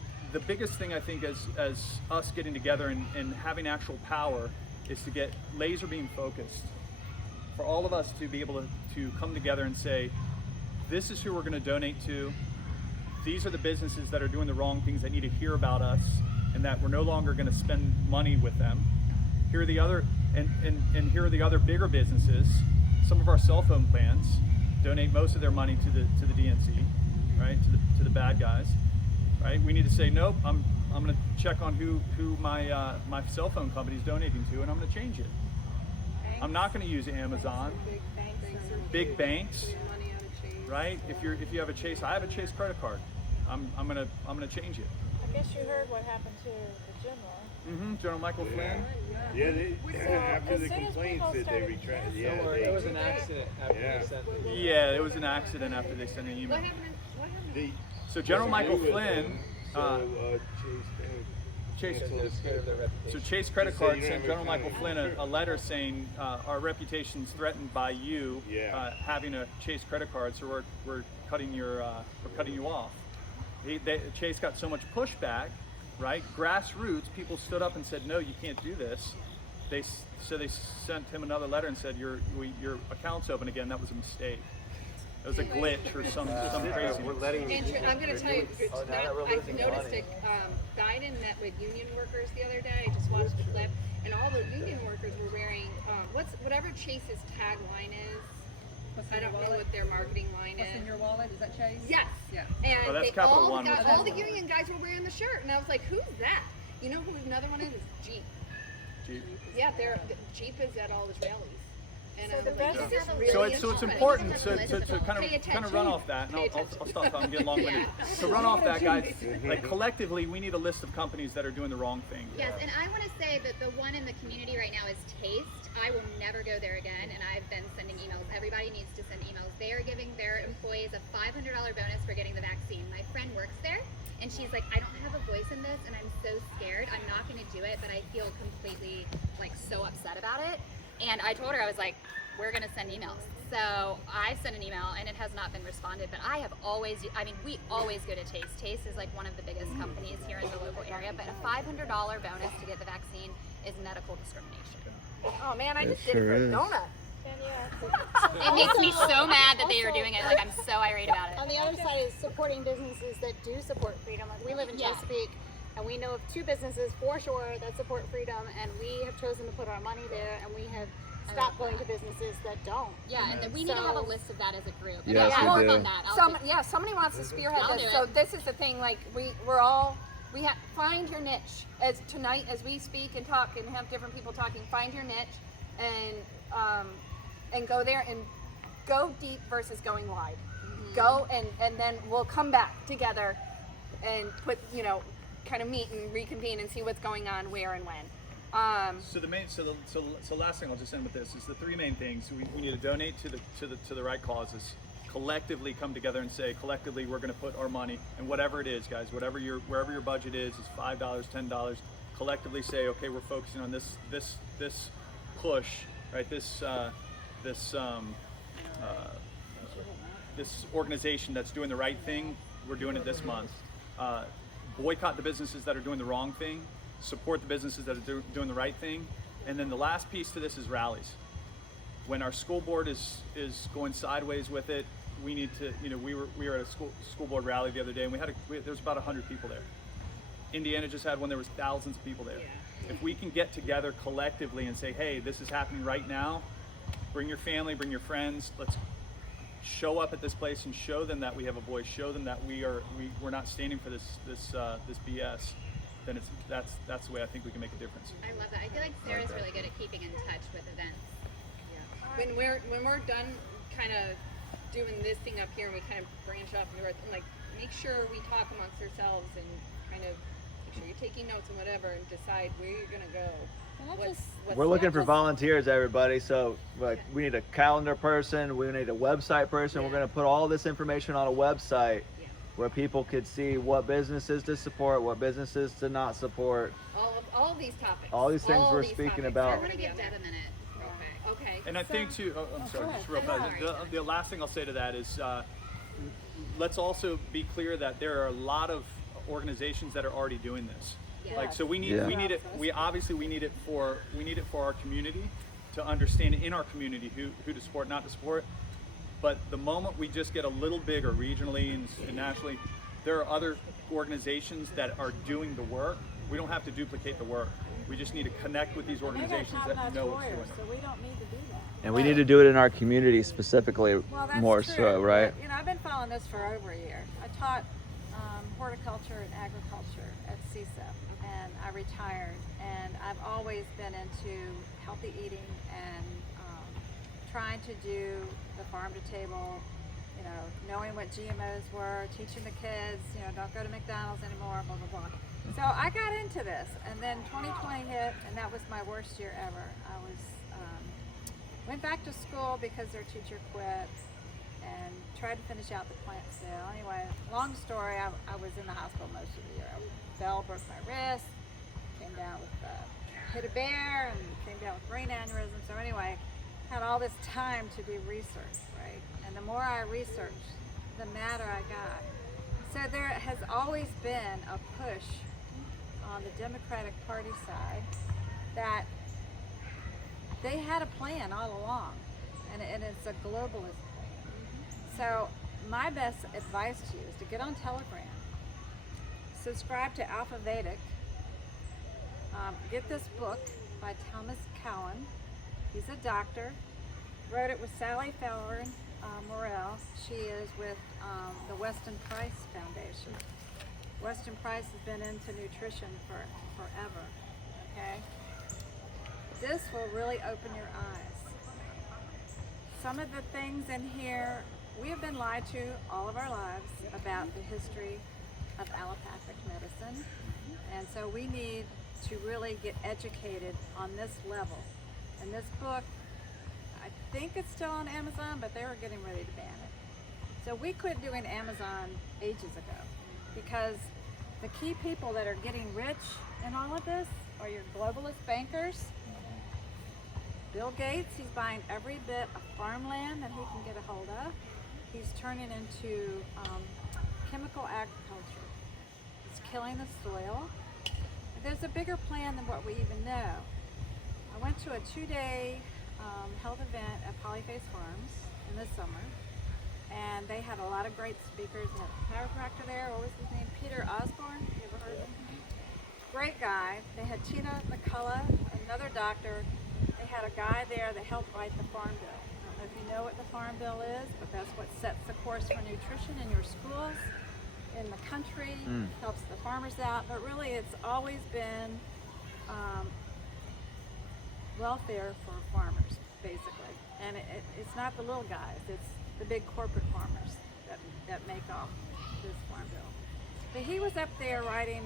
biggest thing I think as us getting together and having actual power is to get laser beam focused. For all of us to be able to come together and say, this is who we're going to donate to. These are the businesses that are doing the wrong things that need to hear about us, and that we're no longer going to spend money with them. Here are the other, and here are the other bigger businesses. Some of our cell phone plans donate most of their money to the DNC, right? To the bad guys, right? We need to say, nope. I'm going to check on who my cell phone company is donating to, and I'm going to change it. I'm not going to use Amazon. Big banks, right? If you have a Chase, I have a Chase credit card. I'm gonna change it. I guess you heard what happened to the general. General Michael Flynn. Yeah, they, after as the soon as complaints people that they started retracted. canceling- Yeah, It was an accident after they sent the Yeah, it was an accident after they sent an email. they, So General Michael they- Flynn, Chase. So Chase Credit He said Card you don't sent have General a Michael comment. Flynn a letter saying our reputation's threatened by you having a Chase credit card, so we're cutting you off. Chase got so much pushback, right? Grassroots people stood up and said, no, you can't do this. They sent him another letter and said your account's open again. That was a mistake. It was a glitch or some crazy. I'm going to tell you, I've noticed it. Biden met with union workers the other day. I just watched the clip, and all the union workers were wearing whatever Chase's tagline is. I don't know what their marketing line is. What's in your wallet? Is that Chase? Yes. Yeah. And Oh, that's they, Capital all, One, the guys, wasn't all it? the union guys were wearing the shirt, and I was like, who's that? You know who another one is? Jeep. Jeep. Yeah, Jeep is at all his rallies. And So I was the like, best- this is So really it's interesting. important to Pay kind of run off that, and I'll stop. I'm getting long-winded. To run off that, guys, like collectively, we need a list of companies that are doing the wrong thing. Yes, and I want to say that the one in the community right now is Taste. I will never go there again, and I've been sending emails. Everybody needs to send emails. They are giving their employees a $500 bonus for getting the vaccine. My friend works there, and she's like, I don't have a voice in this, and I'm so scared. I'm not going to do it, but I feel completely like so upset about it. And I told her, I was like, we're going to send emails. So I sent an email and it has not been responded, but we always go to Taste. Taste is like one of the biggest companies here in the local area, but a $500 bonus to get the vaccine is medical discrimination. Oh man, I It just did sure it for a is. donut. It makes me so mad that they are doing it. Like, I'm so irate about it. On the other side is supporting businesses that do support freedom. Like, we live in Yeah. Chesapeake, and we know of 2 businesses for sure that support freedom, and we have chosen to put our money there, and we have stopped going to businesses that don't. Yeah, and then we need to have a list of that as a group. And Yes, I'll we work do. on that. Somebody wants to spearhead I'll this. do So it. this is the thing. Like we have find your niche. As tonight, as we speak and talk and have different people talking, find your niche, and go there and go deep versus going wide. Go and then we'll come back together and put kind of meet and reconvene and see what's going on where and when. So last thing I'll just end with this is the 3 main things. We need to donate to the right causes. Collectively come together and say, collectively we're going to put our money, and whatever it is, guys, wherever your budget is $5, $10. Collectively say, okay, we're focusing on this push, right? This organization that's doing the right thing. We're doing it this month. Boycott the businesses that are doing the wrong thing. Support the businesses that are doing the right thing. And then the last piece to this is rallies. When our school board is going sideways with it, we need to, we were at a school board rally the other day, and there was about 100 people there. Indiana just had one, there was thousands of people there. If we can get together collectively and say, hey, this is happening right now, bring your family, bring your friends, let's show up at this place and show them that we have a voice, show them that we're not standing for this BS, then that's the way I think we can make a difference. I love that. I feel like Sarah's really good at keeping in touch with events. When we're done kind of doing this thing up here and we kind of branch off north, and like make sure we talk amongst ourselves and kind of make sure you're taking notes and whatever, and decide where you're gonna go. And that's what's We're looking for just- volunteers, everybody. So like, we need a calendar person, we need a website person. We're going to put all this information on a website where people could see what businesses to support, what businesses to not support. All of these topics. All these things All we're these speaking topics about. are gonna be on there. Okay. And I think too, I'm sorry, just real fast. The last thing I'll say to that is, let's also be clear that there are a lot of organizations that are already doing this. Like, so we need Yeah. we need it. We obviously we need it for our community to understand in our community who to support, not to support. But the moment we just get a little bigger regionally and nationally, there are other organizations that are doing the work. We don't have to duplicate the work. We just need to connect with these organizations that know what's doing it. So we don't need to do that. And we need to do it in our community specifically, Well, that's more true. so, right? But, I've been following this for over a year. I taught horticulture and agriculture at CSEP, and I retired. And I've always been into healthy eating and trying to do the farm to table, knowing what GMOs were, teaching the kids, don't go to McDonald's anymore, blah, blah, blah. So I got into this, and then 2020 hit, and that was my worst year ever. I was went back to school because their teacher quit, and tried to finish out the plant sale. Anyway, long story, I was in the hospital most of the year. I fell, broke my wrist, came down with hit a bear, and came down with brain aneurysm. So anyway, had all this time to do research, right? And the more I researched, the madder I got. So there has always been a push on the Democratic Party side that they had a plan all along, and it's a globalist plan. So my best advice to you is to get on Telegram, subscribe to Alpha Vedic, get this book by Thomas Cowan. He's a doctor, wrote it with Sally Fowler Morrell. She is with the Weston Price Foundation. Weston Price has been into nutrition forever, okay? This will really open your eyes. Some of the things in here, we have been lied to all of our lives about the history of allopathic medicine. And so we need to really get educated on this level. And this book, I think it's still on Amazon, but they were getting ready to ban it. So we quit doing Amazon ages ago, because the key people that are getting rich in all of this are your globalist bankers. Bill Gates, he's buying every bit of farmland that he can get a hold of. He's turning into chemical agriculture. He's killing the soil. There's a bigger plan than what we even know. I went to a 2-day health event at Polyface Farms in the summer, and they had a lot of great speakers. They had a chiropractor there. What was his name? Peter Osborne. You ever heard of him? Great guy. They had Tina McCullough, another doctor. They had a guy there that helped write the Farm Bill. I don't know if you know what the Farm Bill is, but that's what sets the course for nutrition in your schools, in the country, helps the farmers out. But really, it's always been welfare for farmers, basically. And it's not the little guys, it's the big corporate farmers that make off this Farm Bill. But he was up there writing,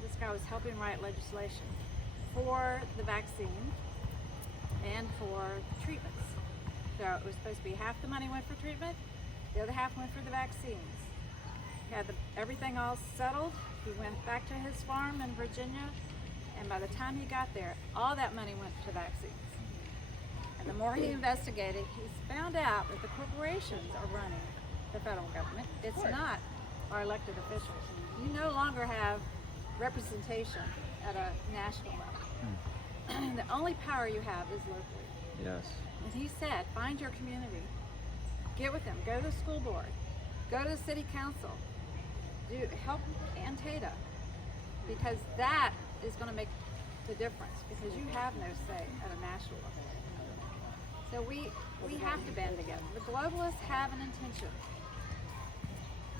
this guy was helping write legislation for the vaccine and for treatments. So it was supposed to be half the money went for treatment, the other half went for the vaccines. He had everything all settled. He went back to his farm in Virginia, and by the time he got there, all that money went to vaccines. And the more he investigated, he's found out that the corporations are running the federal government. It's not our elected officials. You no longer have representation at a national level. The only power you have is locally. Yes. And he said, find your community, get with them, go to the school board, go to the city council, help Antietam, because that is going to make the difference, because you have no say at a national level. So we have to band together. The globalists have an intention.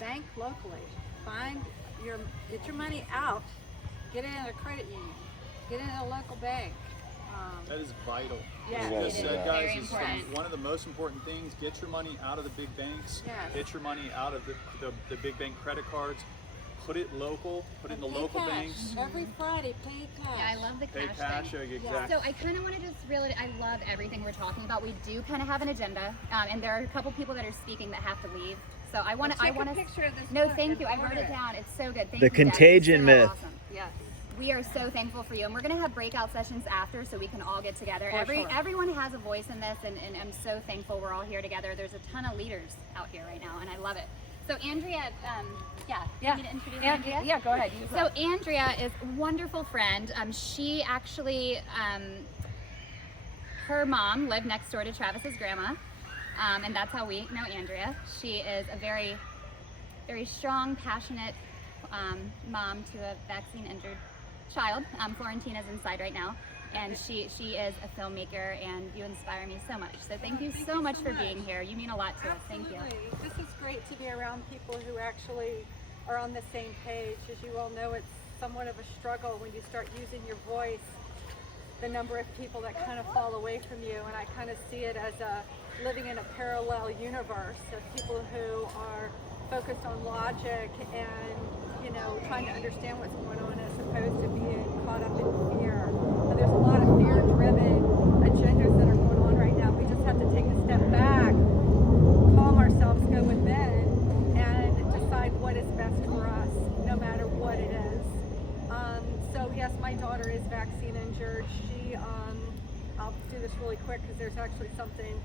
Bank locally. Get your money out, get it in a credit union, get it in a local bank. That is vital. Yeah, As it you is. said, guys, Very is important. one of the most important things. Get your money out of the big banks. Yes. Get your money out of the big bank credit cards. put it local, put it in the And pay local cash. banks. Every Friday, pay cash. Yeah, I love the Pay cash cash, thing. exactly. So I kind of want to just really, I love everything we're talking about. We do kind of have an agenda, and there are a couple people that are speaking that have to leave. So I want to, Take a picture of this No, book thank and you. I wrote order it down. It's so good. Thank The you, Deb. It's contagion so myth. Awesome. Yes. We are so thankful for you, and we're going to have breakout sessions after, so we can all get together. Everyone has a voice in this, and I'm so thankful we're all here together. There's a ton of leaders out here right now, and I love it. So Andrea, you want me to introduce Andrea? Yeah, go ahead. So Andrea is a wonderful friend. She actually, her mom lived next door to Travis's grandma, and that's how we know Andrea. She is a very, very strong, passionate mom to a vaccine-injured child. Florentina's inside right now, and she is a filmmaker, and you inspire me so much. So thank you so much for being here. You mean a lot to us. Thank you. Absolutely. This is great to be around people who actually are on the same page. As you all know, it's somewhat of a struggle when you start using your voice, the number of people that kind of fall away from you, and I kind of see it as living in a parallel universe of people who are focused on logic and, you know, trying to understand what's going on as opposed to being caught up in fear. And there's a lot of fear-driven agendas that are going on right now. We just have to take a step back, calm ourselves, go within, and decide what is best for us, no matter what it is. So yes, my daughter is vaccine injured. She, I'll do this really quick because there's actually something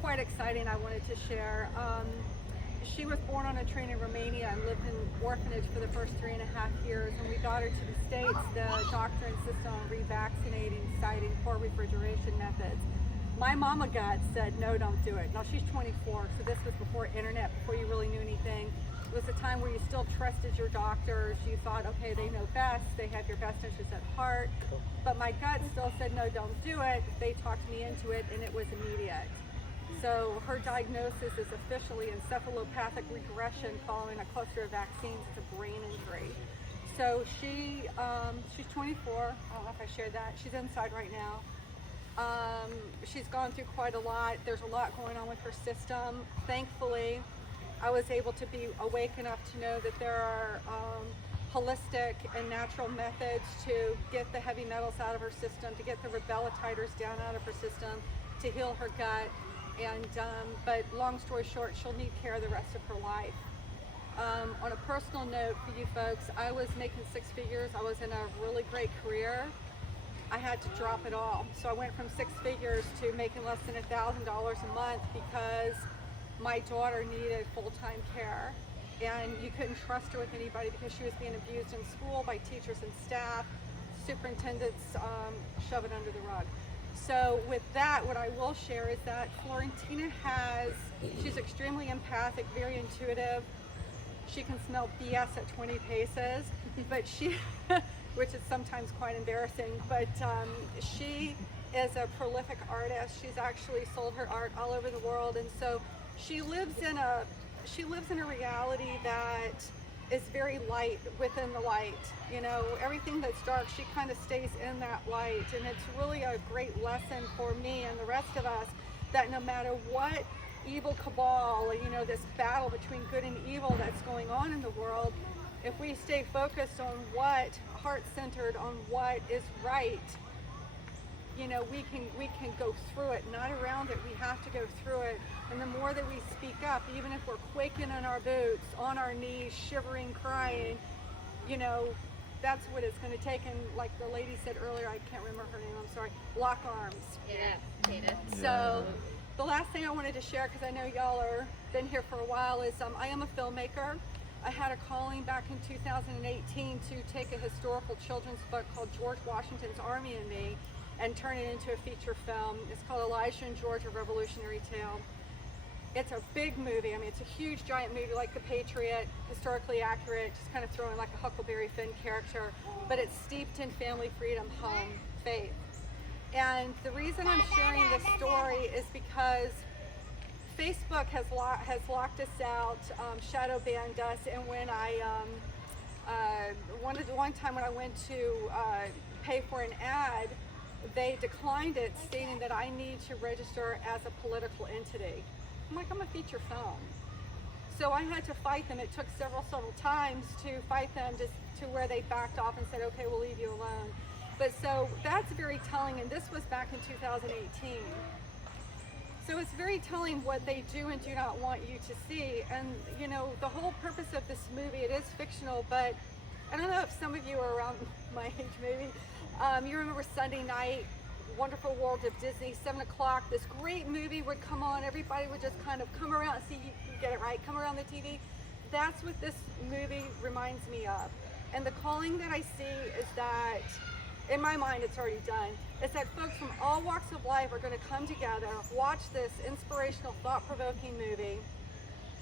quite exciting I wanted to share. She was born on a train in Romania and lived in orphanage for the first 3.5 years. When we got her to the States, the doctor insisted on revaccinating, citing poor refrigeration methods. My mama gut said, no, don't do it. Now she's 24, so this was before internet, before you really knew anything. It was a time where you still trusted your doctors. You thought, okay, they know best, they have your best interests at heart. But my gut still said, no, don't do it. They talked me into it, and it was immediate. So her diagnosis is officially encephalopathic regression following a cluster of vaccines. It's a brain injury. So she's 24. I don't know if I shared that. She's inside right now. She's gone through quite a lot. There's a lot going on with her system. Thankfully, I was able to be awake enough to know that there are holistic and natural methods to get the heavy metals out of her system, to get the rebella titers down out of her system, to heal her gut. And but long story short, she'll need care the rest of her life. On a personal note for you folks, I was making 6 figures. I was in a really great career. I had to drop it all. So I went from 6 figures to making less than $1,000 a month because my daughter needed full-time care. And you couldn't trust her with anybody because she was being abused in school by teachers and staff. Superintendents shove it under the rug. So with that, what I will share is that Florentina she's extremely empathic, very intuitive. She can smell BS at 20 paces, but which is sometimes quite embarrassing, but she is a prolific artist. She's actually sold her art all over the world, and so she lives in a reality that is very light within the light. You know, everything that's dark, she kind of stays in that light, and it's really a great lesson for me and the rest of us that no matter what evil cabal, you know, this battle between good and evil that's going on in the world, if we stay focused on what, heart-centered on what is right, you know, we can go through it, not around it. We have to go through it. And the more that we speak up, even if we're quaking in our boots, on our knees, shivering, crying, you know, that's what it's going to take. And like the lady said earlier, I can't remember her name, I'm sorry, lock arms. Yeah, Data. So the last thing I wanted to share, because I know y'all are been here for a while, is I am a filmmaker. I had a calling back in 2018 to take a historical children's book called George Washington's Army and Me and turn it into a feature film. It's called Elijah and George, a Revolutionary Tale. It's a big movie. I mean, it's a huge, giant movie like The Patriot, historically accurate, just kind of throwing like a Huckleberry Finn character, but it's steeped in family, freedom, home, faith. And the reason I'm sharing this story is because Facebook has locked us out, shadow banned us, and when one time when I went to pay for an ad, they declined it, stating that I need to register as a political entity. I'm like, I'm a feature film. So I had to fight them. It took several times to fight them to where they backed off and said, okay, we'll leave you alone. But so that's very telling, and this was back in 2018. So it's very telling what they do and do not want you to see. And you know, the whole purpose of this movie, it is fictional, but I don't know if some of you are around my age maybe. You remember Sunday night, Wonderful World of Disney, 7 o'clock, this great movie would come on, everybody would just kind of come around and see, you get it right, come around the TV. That's what this movie reminds me of. And the calling that I see is that, in my mind it's already done, is that folks from all walks of life are going to come together, watch this inspirational, thought-provoking movie,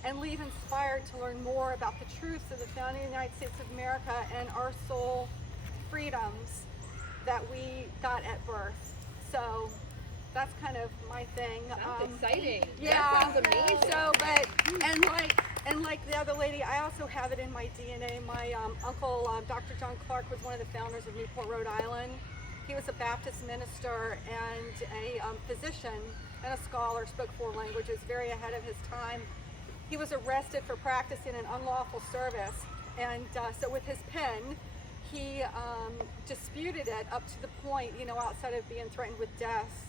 and leave inspired to learn more about the truths of the founding of the United States of America and our soul freedoms that we got at birth. So that's kind of my thing. Sounds exciting. Yeah. That sounds amazing. So, but and like the other lady, I also have it in my DNA. My uncle, Dr. John Clark, was one of the founders of Newport, Rhode Island. He was a Baptist minister and a physician and a scholar, spoke 4 languages, very ahead of his time. He was arrested for practicing an unlawful service, and so with his pen, he disputed it up to the point, you know, outside of being threatened with death,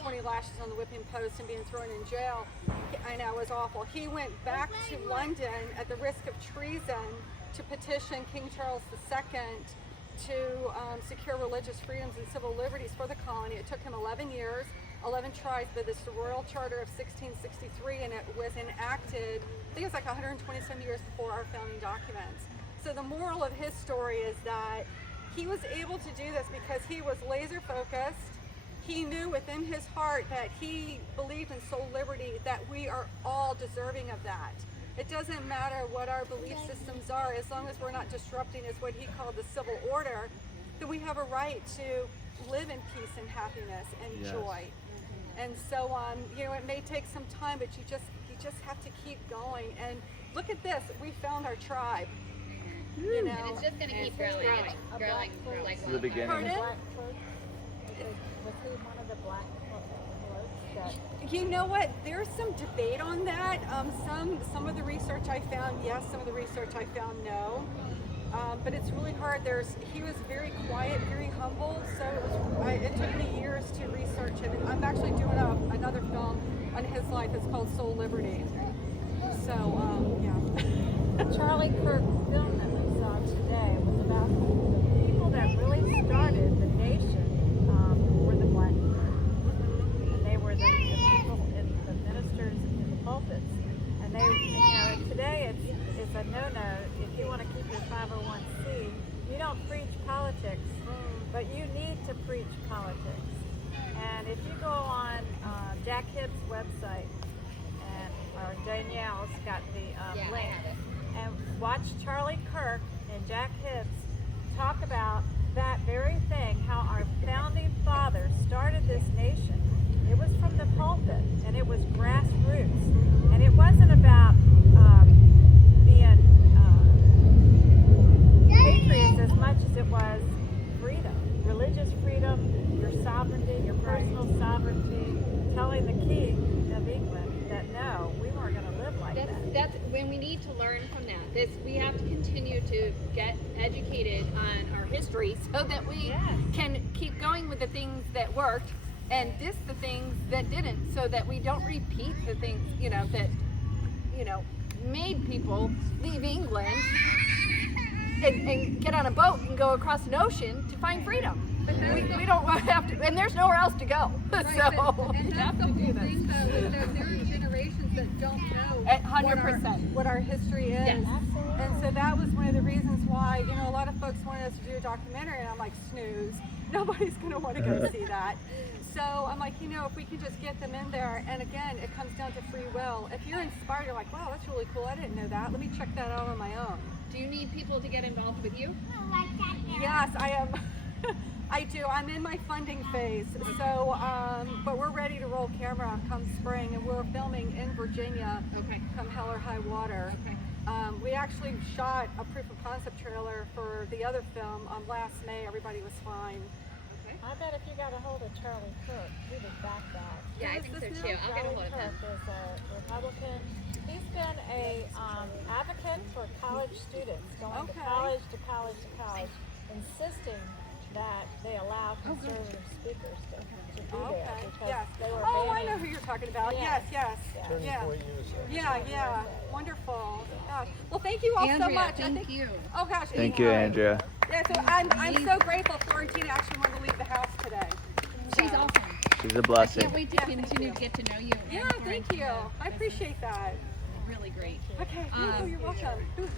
20 lashes on the whipping post and being thrown in jail. I know, it was awful. He went back to London at the risk of treason to petition King Charles II to secure religious freedoms and civil liberties for the colony. It took him 11 years, 11 tries, but this Royal Charter of 1663, and it was enacted, I think it was like 120 some years before our founding documents. So the moral of his story is that he was able to do this because he was laser focused. He knew within his heart that he believed in soul liberty, that we are all deserving of that. It doesn't matter what our belief systems are, as long as we're not disrupting, is what he called the civil order, then we have a right to live in peace and happiness and joy. And so, you know, it may take some time, but you just have to keep going. And look at this, we found our tribe. You know, And it's just going to keep growing. It's growing like To the beginning. Pardon? Was he one of the black floats that You know what? There's some debate on that. Some of the research I found, yes. Some of the research I found, no. But it's really hard. He was very quiet, very humble. So it took me years to research him. And I'm actually doing another film on his life. It's called Soul Liberty. So yeah. Charlie Kirk film that we saw today was about the people that really started the nation were the black people. And they were the people, the ministers in the pulpits. And they, you know, today it's a no-no. If you want to keep your 501c, you don't preach politics, but you need to preach politics. And if you go on Jack Hibbs' website, or Danielle's got the link, and watch Charlie Kirk and Jack Hibbs talk about that very thing, how our founding fathers started this nation. It was from the pulpit, and it was grassroots, and it wasn't about being patriots as much as it was freedom, religious freedom, your sovereignty, your personal sovereignty, telling the King of England that no, we weren't going to live like that. That's when we need to learn from that. We have to continue to get educated on our history so that we can keep going with the things that worked and diss the things that didn't, so that we don't repeat the things, you know, that, you know, made people leave England and get on a boat and go across an ocean to find freedom. We don't have to, and there's nowhere else to go. Right, So and that's the whole thing, though, is that there are generations that don't know 100%. what our history is. Yes. And so that was one of the reasons why, you know, a lot of folks wanted us to do a documentary, and I'm like, snooze. Nobody's going to want to go see that. So I'm like, you know, if we can just get them in there, and again, it comes down to free will. If you're inspired, you're like, wow, that's really cool. I didn't know that. Let me check that out on my own. Do you need people to get involved with you? Yes, I am. I do. I'm in my funding phase. So, but we're ready to roll camera come spring, and we're filming in Virginia. Okay. Come hell or high water. Okay. We actually shot a proof of concept trailer for the other film last May. Everybody was fine. Okay. I bet if you got a hold of Charlie Kirk. He would back that. Yeah, I think so too. I'll get a hold of him. Charlie Kirk is a Republican. He's been a advocate for college students, going to college, insisting that they allow conservative speakers to be there because they were Oh, I banning. know who you're talking about. Yes. Yes. Turning Yeah. Point USA. Yeah. Wonderful. Yeah. Well, thank you all so Andrea, much. thank you. Oh gosh. Thank you, Andrea. Yeah. So I'm so grateful Florentina actually wanted to leave the house today. She's So, awesome. She's a I blessing. can't wait to continue to get to know you. and Yeah. Thank you. Florentina. I appreciate that. Really great. Okay. Oh, you're welcome. Who's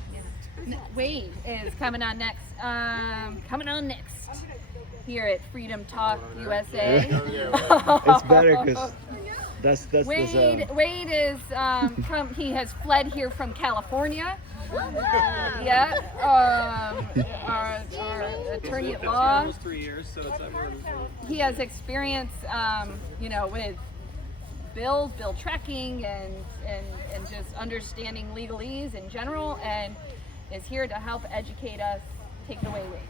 Wade is coming on next. Here at Freedom Talk USA. It's better because that's Wade is he has fled here from California. Yeah, our attorney at law. Almost 3 years, so it's He has experience, with bill tracking and just understanding legalese in general, and is here to help educate us. Take it away, Wade.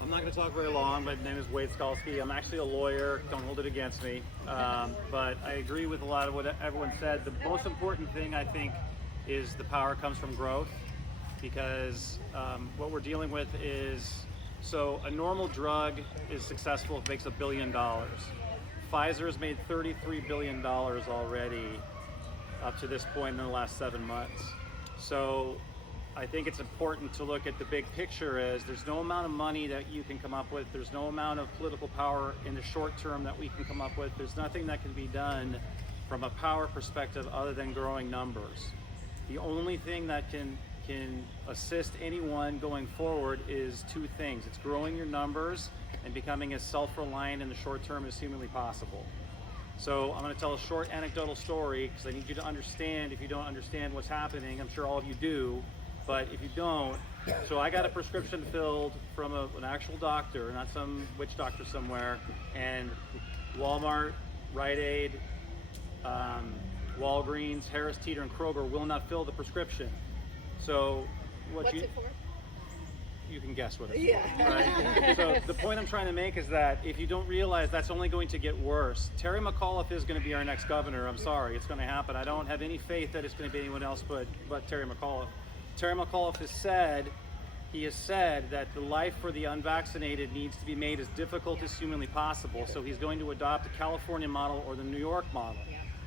I'm not going to talk very long. My name is Wade Skalski. I'm actually a lawyer. Don't hold it against me. But I agree with a lot of what everyone said. The most important thing, I think, is the power comes from growth, because what we're dealing with is, so a normal drug is successful if it makes $1 billion. Pfizer has made $33 billion already up to this point in the last 7 months. So I think it's important to look at the big picture as there's no amount of money that you can come up with. There's no amount of political power in the short term that we can come up with. There's nothing that can be done from a power perspective other than growing numbers. The only thing that can assist anyone going forward is two things. It's growing your numbers and becoming as self-reliant in the short term as humanly possible. So I'm going to tell a short anecdotal story because I need you to understand. If you don't understand what's happening, I'm sure all of you do, but if you don't, so I got a prescription filled from an actual doctor, not some witch doctor somewhere, and Walmart, Rite Aid, Walgreens, Harris Teeter, and Kroger will not fill the prescription. So What's it for? you can guess what it is. Right? So the point I'm trying to make is that if you don't realize that's only going to get worse. Terry McAuliffe is going to be our next governor. I'm sorry, it's going to happen. I don't have any faith that it's going to be anyone else but Terry McAuliffe. Terry McAuliffe has said that the life for the unvaccinated needs to be made as difficult as humanly possible. So he's going to adopt the California model or the New York model.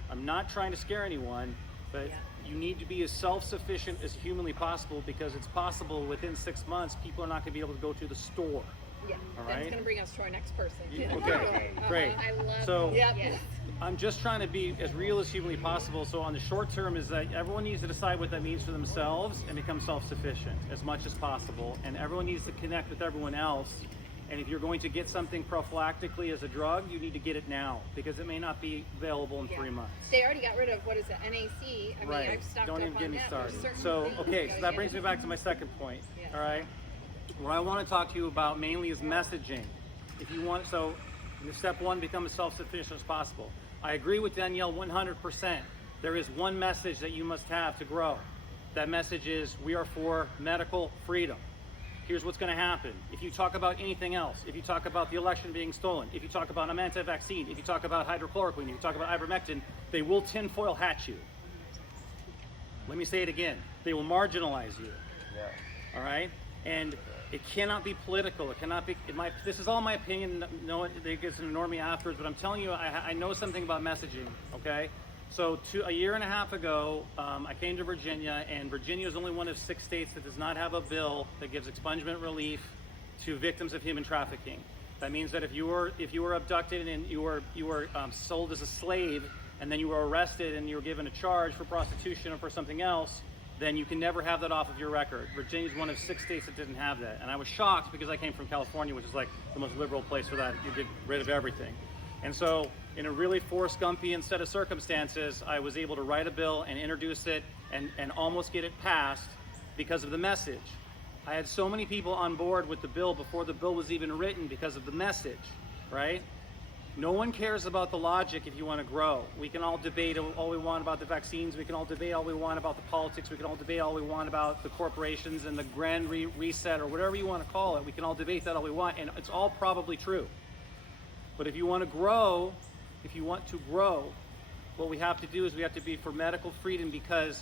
I'm not trying to scare anyone, but you need to be as self-sufficient as humanly possible, because it's possible within 6 months people are not going to be able to go to the store. Yeah, all that's right? going to bring us to our next person. Okay, great. I love So yes. I'm just trying to be as real as humanly possible. So on the short term is that everyone needs to decide what that means for themselves and become self-sufficient as much as possible. And everyone needs to connect with everyone else. And if you're going to get something prophylactically as a drug, you need to get it now, because it may not be available in 3 months. They already got rid of, what is it, NAC? I mean, I've stocked Don't up even on get me that for started. certain So, things. okay, so that brings me back to my second point. Yes. All right. What I want to talk to you about mainly is messaging. If you want, so step one, become as self-sufficient as possible. I agree with Danielle 100%. There is one message that you must have to grow. That message is, we are for medical freedom. Here's what's going to happen. If you talk about anything else, if you talk about the election being stolen, if you talk about I'm anti-vaccine, if you talk about hydrochloroquine, if you talk about ivermectin, they will tinfoil hat you. Let me say it again. They will marginalize you. All right? And it cannot be political. It cannot be. This is all my opinion. No one gets to ignore me afterwards. But I'm telling you, I know something about messaging. Okay. So a year and a half ago, I came to Virginia, and Virginia is only one of 6 states that does not have a bill that gives expungement relief to victims of human trafficking. That means that if you were abducted and you were sold as a slave, and then you were arrested and you were given a charge for prostitution or for something else, then you can never have that off of your record. Virginia is one of 6 states that didn't have that. And I was shocked because I came from California, which is like the most liberal place for that. You get rid of everything. And so in a really Forrest Gumpian set of circumstances, I was able to write a bill and introduce it and almost get it passed because of the message. I had so many people on board with the bill before the bill was even written because of the message, right? No one cares about the logic if you want to grow. We can all debate all we want about the vaccines. We can all debate all we want about the politics. We can all debate all we want about the corporations and the grand reset or whatever you want to call it. We can all debate that all we want, and it's all probably true. But if you want to grow, what we have to do is we have to be for medical freedom, because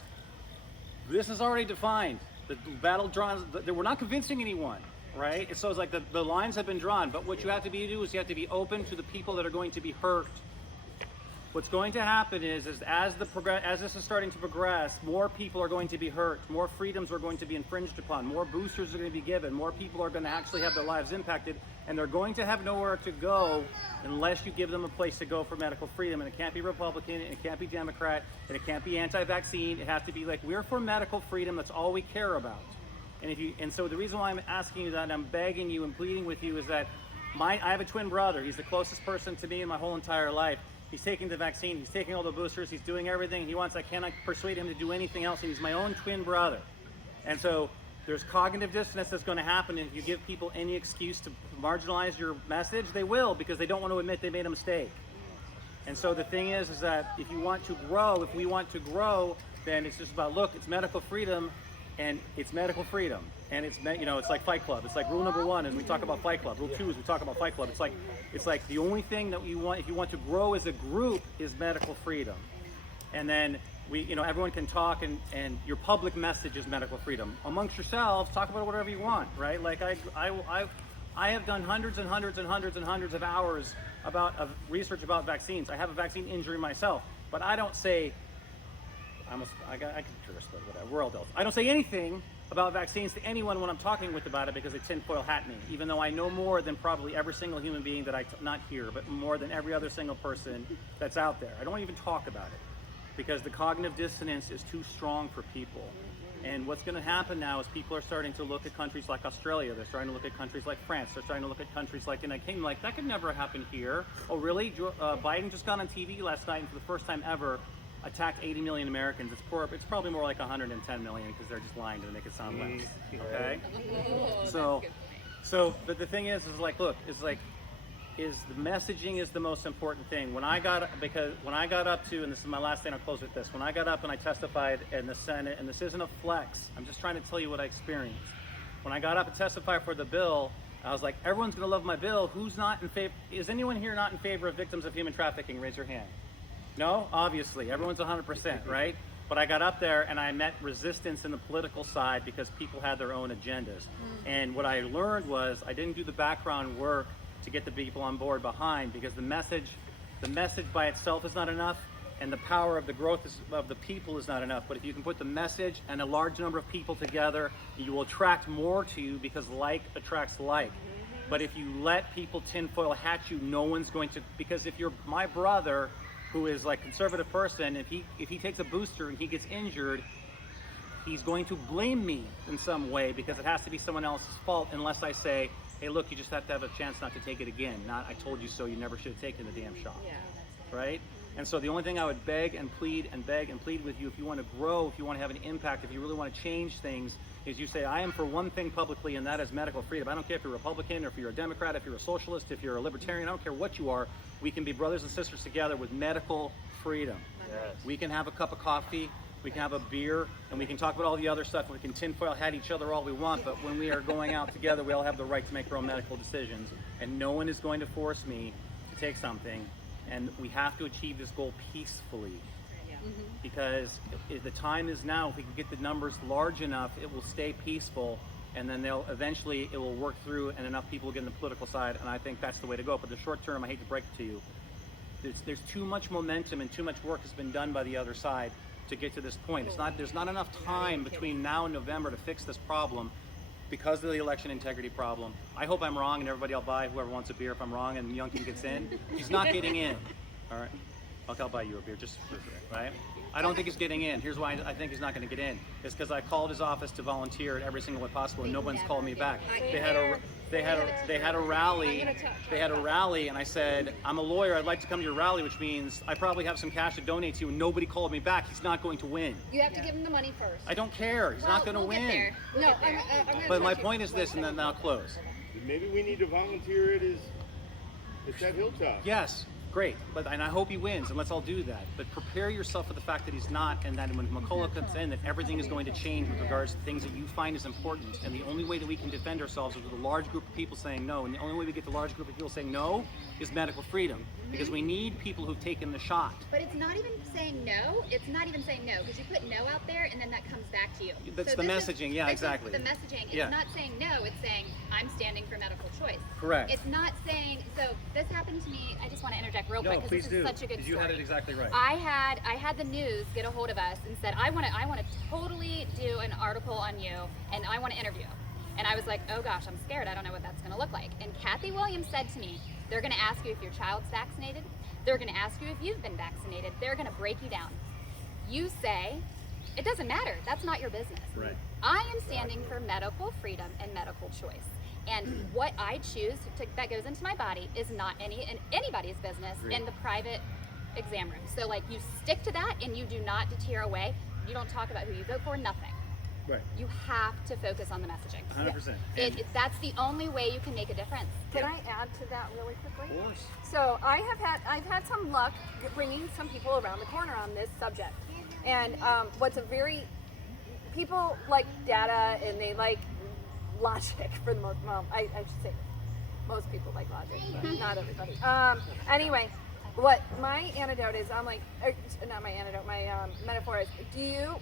this is already defined. The battle drawn, we're not convincing anyone, right? So it's like the lines have been drawn, but what you have to do is you have to be open to the people that are going to be hurt. What's going to happen is as this is starting to progress, more people are going to be hurt, more freedoms are going to be infringed upon, more boosters are going to be given, more people are going to actually have their lives impacted, and they're going to have nowhere to go unless you give them a place to go for medical freedom. And it can't be Republican, and it can't be Democrat, and it can't be anti-vaccine. It has to be like, we're for medical freedom. That's all we care about. And so the reason why I'm asking you that, and I'm begging you and pleading with you, is that I have a twin brother. He's the closest person to me in my whole entire life. He's taking the vaccine, he's taking all the boosters, he's doing everything he wants. I cannot persuade him to do anything else. He's my own twin brother. And so there's cognitive dissonance that's going to happen if you give people any excuse to marginalize your message. They will, because they don't want to admit they made a mistake. And so the thing is that if we want to grow, then it's just about, look, it's medical freedom, and it's medical freedom. And it's like Fight Club. It's like rule number 1 is we talk about Fight Club. Rule 2 is we talk about Fight Club. It's like the only thing that you want, if you want to grow as a group, is medical freedom. And then everyone can talk, and your public message is medical freedom. Amongst yourselves, talk about whatever you want, right? Like I have done hundreds and hundreds and hundreds and hundreds of hours of research about vaccines. I have a vaccine injury myself, but I don't say, I can curse, but whatever, we're all adults. I don't say anything about vaccines to anyone when I'm talking about it, because they tinfoil hat me, even though I know more than probably every single human being that not here, but more than every other single person that's out there. I don't even talk about it, because the cognitive dissonance is too strong for people. And what's going to happen now is people are starting to look at countries like Australia. They're starting to look at countries like France. They're starting to look at countries like United Kingdom. Like, that could never happen here. Oh, really? Biden just got on TV last night, and for the first time ever, attacked 80 million Americans. It's probably more like 110 million, because they're just lying to make it sound less. Okay? But the thing is like, look, is the messaging is the most important thing. When I got up to, and this is my last thing, I'll close with this. When I got up and I testified in the Senate, and this isn't a flex, I'm just trying to tell you what I experienced. When I got up and testified for the bill, I was like, everyone's gonna love my bill. Who's not in favor? Is anyone here not in favor of victims of human trafficking? Raise your hand. No? Obviously, everyone's 100%, right? But I got up there and I met resistance in the political side, because people had their own agendas. And what I learned was I didn't do the background work to get the people on board behind, because the message by itself is not enough, and the power of the growth of the people is not enough. But if you can put the message and a large number of people together, you will attract more to you, because like attracts like. But if you let people tinfoil hat you, no one's going to, because if you're my brother, who is like conservative person, if he takes a booster and he gets injured, he's going to blame me in some way, because it has to be someone else's fault, unless I say, hey, look, you just have to have a chance not to take it again. Not, I told you so, you never should have taken the damn shot. Yeah, right? And so the only thing I would beg and plead with you, if you want to grow, if you want to have an impact, if you really want to change things, is you say, I am for one thing publicly, and that is medical freedom. I don't care if you're a Republican, or if you're a Democrat, if you're a socialist, if you're a libertarian, I don't care what you are. We can be brothers and sisters together with medical freedom. Yes. We can have a cup of coffee, we can have a beer, and we can talk about all the other stuff, and we can tinfoil hat each other all we want, but when we are going out together, we all have the right to make our own medical decisions, and no one is going to force me to take something, and we have to achieve this goal peacefully. Because the time is now. If we can get the numbers large enough, it will stay peaceful, and then it will work through, and enough people get in the political side, and I think that's the way to go. But the short term, I hate to break it to you, there's too much momentum and too much work has been done by the other side to get to this point. There's not enough time between now and November to fix this problem, because of the election integrity problem. I hope I'm wrong, and everybody I'll buy, whoever wants a beer, if I'm wrong and Youngkin gets in, he's not getting in. All right? I'll buy you a beer, just for right? I don't think he's getting in. Here's why I think he's not going to get in. It's because I called his office to volunteer at every single way possible, and no one's called me back. They had a rally, and I said, I'm a lawyer. I'd like to come to your rally, which means I probably have some cash to donate to you, and nobody called me back. He's not going to win. You have to give him the money first. I don't care. He's not going to win. No, but my point is this, and then I'll close. Maybe we need to volunteer at that hilltop. Yes. great. And I hope he wins, and let's all do that. But prepare yourself for the fact that he's not, and that when McCullough comes in, that everything is going to change with regards to things that you find is important. And the only way that we can defend ourselves is with a large group of people saying no. And the only way we get the large group of people saying no is medical freedom, because we need people who've taken the shot. But it's not even saying no. It's not even saying no, because you put no out there, and then that comes back to you. That's So the this is- messaging. Yeah, this exactly. is the messaging. It's Yeah. not saying no. It's saying I'm standing for medical choice. Correct. It's not saying. So this happened to me. I just want to interject real No, quick because please this do. is such a good 'Cause you story. had it exactly right. I had the news get a hold of us and said, I want to totally do an article on you, and I want to interview. And I was like, oh gosh, I'm scared. I don't know what that's going to look like. And Kathy Williams said to me, they're going to ask you if your child's vaccinated. They're going to ask you if you've been vaccinated. They're going to break you down. You say, it doesn't matter. That's not your business. Right. I am standing for medical freedom and medical choice. And what I choose that goes into my body is not anybody's business in the private exam room. So like you stick to that and you do not deter away. You don't talk about who you vote for, nothing. Right. You have to focus on the messaging. 100%. That's the only way you can make a difference. Can I add to that really quickly? Of course. So I've had some luck bringing some people around the corner on this subject, and people like data and they like logic for the most. Well, I should say most people like logic, but not everybody. Anyway, what my antidote is, I'm like, not my antidote, my metaphor is,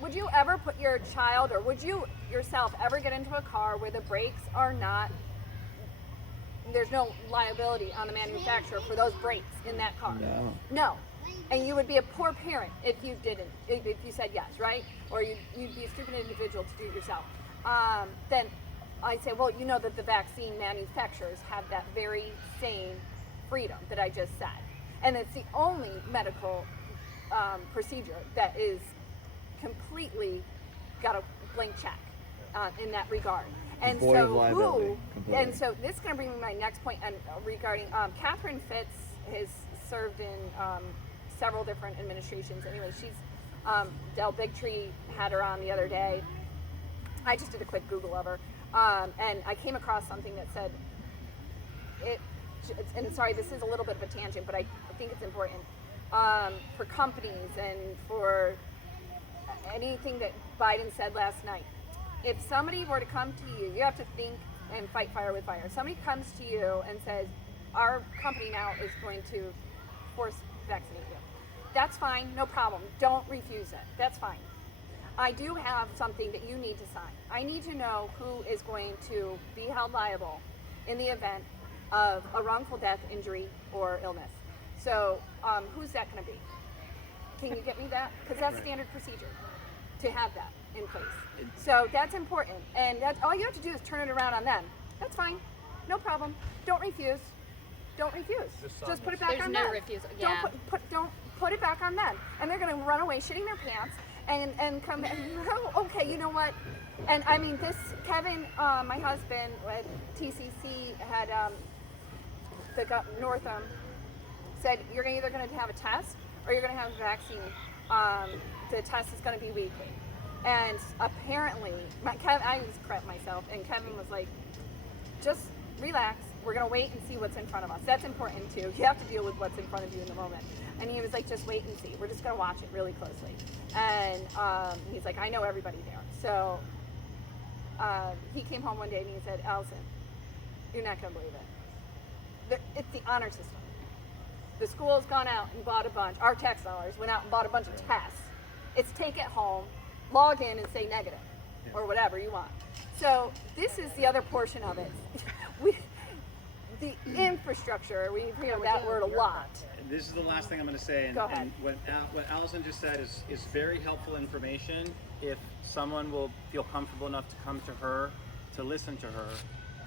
would you ever put your child, or would you yourself ever get into a car where the brakes are not, there's no liability on the manufacturer for those brakes in that car? No. And you would be a poor parent if you didn't, if you said yes, right? Or you'd be a stupid individual to do it yourself. Then I say, well, you know that the vaccine manufacturers have that very same freedom that I just said. And it's the only medical procedure that is completely got a blank check in that regard. And Void of so liability, completely. and so this is going to bring me to my next point regarding Catherine Fitz has served in several different administrations. Anyway, she's Del Bigtree had her on the other day. I just did a quick Google of her, and I came across something that said and sorry, this is a little bit of a tangent, but I think it's important for companies and for anything that Biden said last night. If somebody were to come to you, you have to think and fight fire with fire. If somebody comes to you and says, our company now is going to force vaccinate you, that's fine, no problem. Don't refuse it. That's fine. I do have something that you need to sign. I need to know who is going to be held liable in the event of a wrongful death, injury, or illness. So who's that going to be? Can you get me that? Because that's standard procedure to have that in place. So that's important. And that's all you have to do is turn it around on them. That's fine. No problem. Don't refuse. Don't refuse. Just put it back on them. There's no refusal. Yeah. Don't put it back on them. And they're going to run away shitting their pants and come back. Oh, okay, you know what? And I mean, Kevin, my husband at TCC had Northam said you're either going to have a test or you're going to have a vaccine. The test is going to be weekly. And apparently, I just crap myself, and Kevin was like, just relax. We're going to wait and see what's in front of us. That's important too. You have to deal with what's in front of you in the moment. And he was like, just wait and see. We're just going to watch it really closely. And he's like, I know everybody there. So he came home one day and he said, Allison, you're not going to believe it. It's the honor system. The school's gone out and bought a bunch. Our tax dollars went out and bought a bunch of tests. It's take it home, log in and say negative, or whatever you want. So this is the other portion of it. The infrastructure, we hear that word a lot. This is the last thing I'm going to say. And, Go ahead. And what Allison just said is very helpful information if someone will feel comfortable enough to come to her, to listen to her.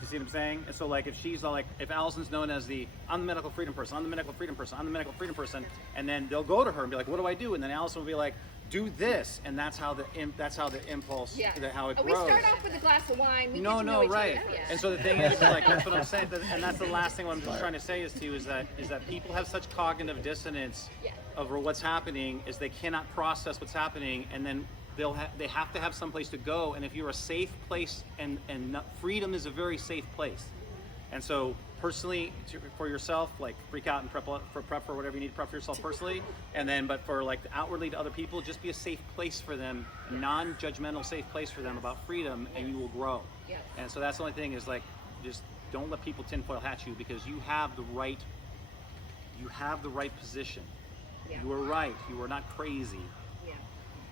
You see what I'm saying? And so like if she's all like, if Allison's known as I'm the medical freedom person, I'm the medical freedom person, I'm the medical freedom person, and then they'll go to her and be like, what do I do? And then Allison will be like, do this, and that's how the impulse, how it grows. We start off with a glass of wine. We get to know each right. other. Yeah. And so the thing is, like, that's what I'm saying, and that's the last thing what I'm just trying to say is that people have such cognitive dissonance over what's happening, is they cannot process what's happening, and then they have to have some place to go. And if you're a safe place, and freedom is a very safe place. And so personally, for yourself, like freak out and prep for whatever you need to prep for yourself personally. And then, but for like outwardly to other people, just be a safe place for them, a non-judgmental safe place for them about freedom, and you will grow. Yes. And so that's the only thing is like, just don't let people tinfoil hat you, because you have the right position. Yeah. You are right. You are not crazy. Yeah.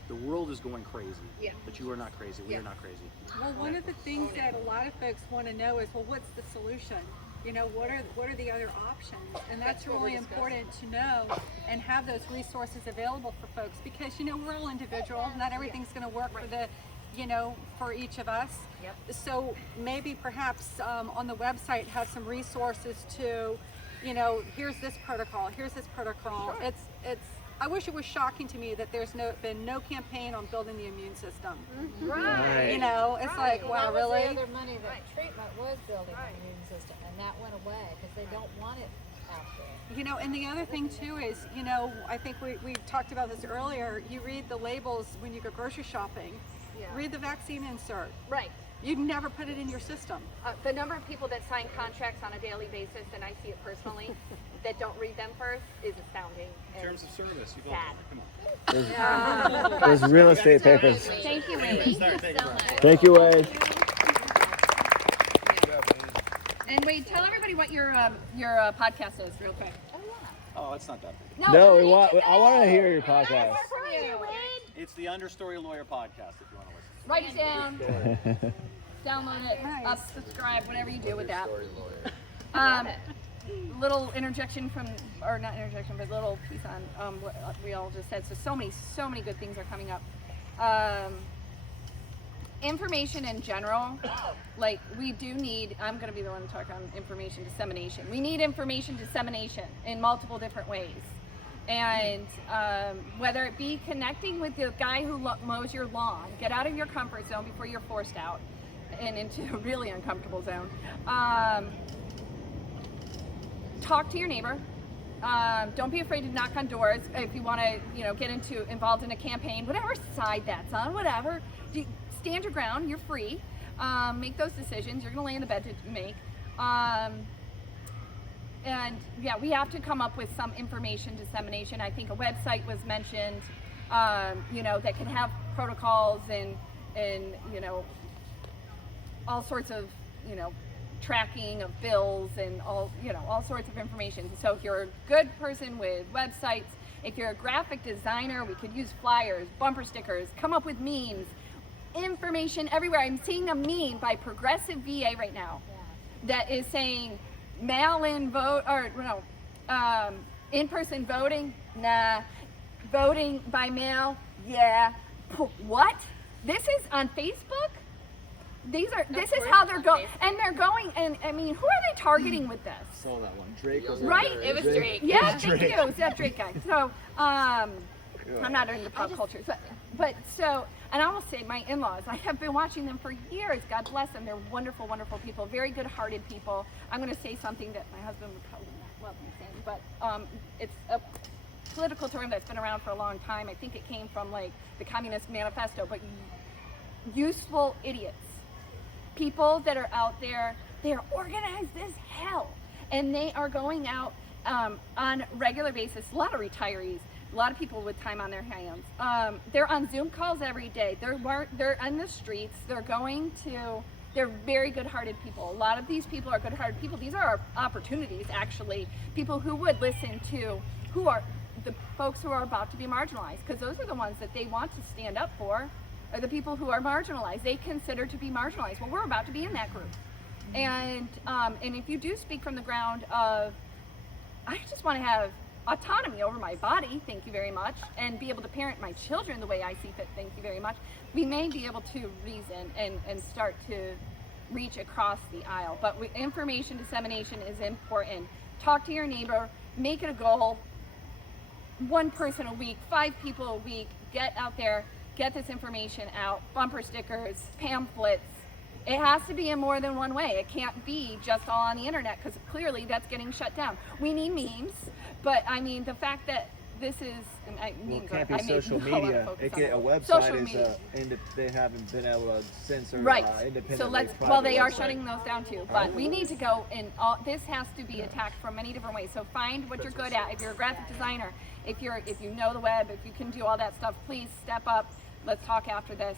The world is going crazy. Yeah. But you are not crazy. We Yeah. are not crazy. Well, one of the things that a lot of folks want to know is, well, what's the solution? You know, what are the other options? And that's what really we're discussing. important to know and have those resources available for folks, because, you know, we're all individual. Not everything's going to work for the, you know, for each of us. Yep. So maybe perhaps on the website have some resources to, you know, here's this protocol, here's this protocol. Sure. It's I wish it was shocking to me that there's been no campaign on building the immune system. Right. You know, it's like, wow, That was really? the other money that treatment was building the immune system, and that went away because they don't want it out there. You know, and the other thing too is, you know, I think we talked about this earlier. You read the labels when you go grocery shopping. Yeah. Read the vaccine insert. Right. You'd never put it in your system. The number of people that sign contracts on a daily basis, and I see it personally, that don't read them first is astounding. Terms of service. You've Sad. Come on. There's real estate papers. Thank you, Wade. Thank you so much. Thank you, Wade. And Wade, tell everybody what your podcast is, real quick. Oh, it's not that big. No, I want to hear your podcast. It's the Understory Lawyer podcast, if you want to listen. Write it down, download it, subscribe, whatever you do with that. Little interjection from, or not interjection, but little piece on what we all just said. So many good things are coming up. Information in general, like we do need, I'm going to be the one to talk on information dissemination. We need information dissemination in multiple different ways. And whether it be connecting with the guy who mows your lawn, get out of your comfort zone before you're forced out and into a really uncomfortable zone. Talk to your neighbor. Don't be afraid to knock on doors if you want to, you know, get involved in a campaign, whatever side that's on, whatever. Stand your ground. You're free. Make those decisions. You're going to lay in the bed to make. And yeah, we have to come up with some information dissemination. I think a website was mentioned, you know, that can have protocols and you know, all sorts of, you know, tracking of bills and all, you know, all sorts of information. So if you're a good person with websites, if you're a graphic designer, we could use flyers, bumper stickers, come up with memes, information everywhere. I'm seeing a meme by Progressive VA right now that is saying mail-in vote, or no, in-person voting, nah, voting by mail, yeah. What? This is on Facebook? This is how they're going, and they're going, and I mean, who are they targeting with this? Saw that one. Drake was Right? It was Drake. Yeah, thank you. It's that Drake guy. So, I'm not into pop culture, but so, and I will say my in-laws, I have been watching them for years. God bless them. They're wonderful, wonderful people, very good-hearted people. I'm going to say something that my husband would probably not love me saying, but it's a political term that's been around for a long time. I think it came from like the Communist Manifesto, but useful idiots. People that are out there, they are organized as hell, and they are going out on a regular basis. A lot of retirees, a lot of people with time on their hands. They're on Zoom calls every day. They're on the streets. They're very good-hearted people. A lot of these people are good-hearted people. These are our opportunities, actually. People who would listen to, who are the folks who are about to be marginalized, because those are the ones that they want to stand up for, are the people who are marginalized. They consider to be marginalized. Well, we're about to be in that group. And if you do speak from the ground of, I just want to have autonomy over my body, thank you very much, and be able to parent my children the way I see fit, thank you very much, we may be able to reason and start to reach across the aisle. But information dissemination is important. Talk to your neighbor, make it a goal. 1 person a week, 5 people a week, get out there, get this information out, bumper stickers, pamphlets. It has to be in more than one way. It can't be just all on the internet, because clearly that's getting shut down. We need memes, but I mean, the fact that this is, and I Well, mean, it can't be I made social a lot of media. focus A on website social is media. they haven't been able to censor Right. independently. So let's. private Well, they are website. shutting those down too. But we need to go and this has to be attacked from many different ways. So find what you're good at. If you're a graphic designer, if you know the web, if you can do all that stuff, please step up. Let's talk after this.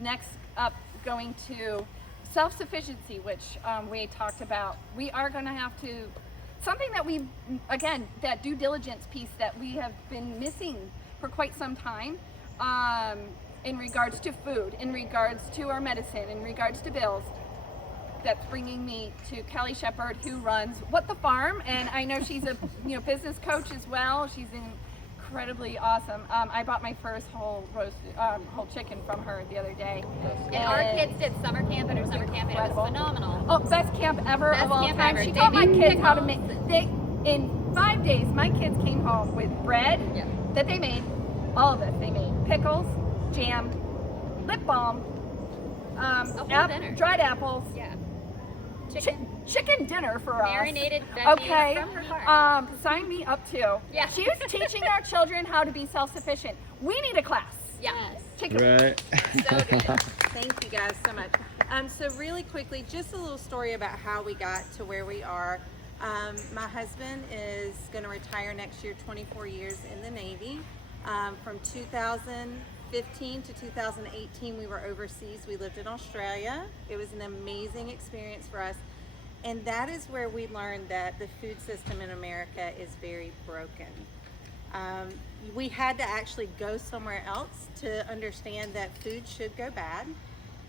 Next up, going to self-sufficiency, which we talked about. We are going to have to. Something that that due diligence piece that we have been missing for quite some time, in regards to food, in regards to our medicine, in regards to bills. That's bringing me to Kelly Shepard, who runs What the Farm, and I know she's a business coach as well. She's incredibly awesome. I bought my first whole chicken from her the other day. And our kids did summer camp at her summer camp, and it was phenomenal. Oh, best camp ever Best of all camp time. ever. She They taught my made kids how to make. pickles. In 5 days, my kids came home with bread that they made. All of this they made: pickles, jam, lip balm, dinner. dried apples. Yeah. Chicken dinner for us. Marinated veggies Okay. from her farm. Sign me up too. Yeah. She's teaching our children how to be self-sufficient. We need a class. Yes. Right. So good. Thank you guys so much. So really quickly, just a little story about how we got to where we are. My husband is going to retire next year, 24 years in the Navy. From 2015 to 2018, we were overseas. We lived in Australia. It was an amazing experience for us. And that is where we learned that the food system in America is very broken. We had to actually go somewhere else to understand that food should go bad.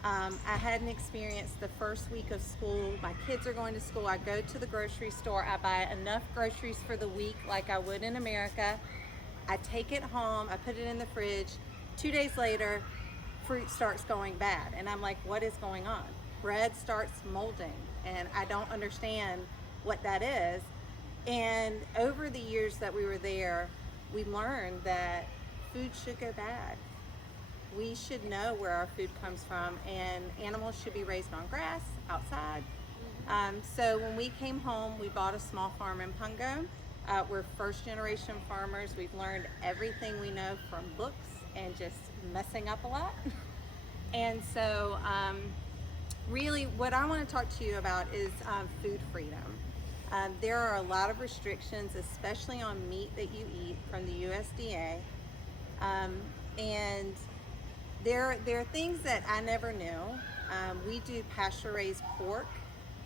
I had an experience the first week of school. My kids are going to school. I go to the grocery store. I buy enough groceries for the week like I would in America. I take it home. I put it in the fridge. 2 days later, fruit starts going bad. And I'm like, what is going on? Bread starts molding. And I don't understand what that is. And over the years that we were there, we learned that food should go bad. We should know where our food comes from, and animals should be raised on grass outside. So when we came home, we bought a small farm in Pungo. We're first generation farmers. We've learned everything we know from books and just messing up a lot. And so really what I want to talk to you about is food freedom. There are a lot of restrictions, especially on meat that you eat from the USDA. And there are things that I never knew. We do pasture-raised pork.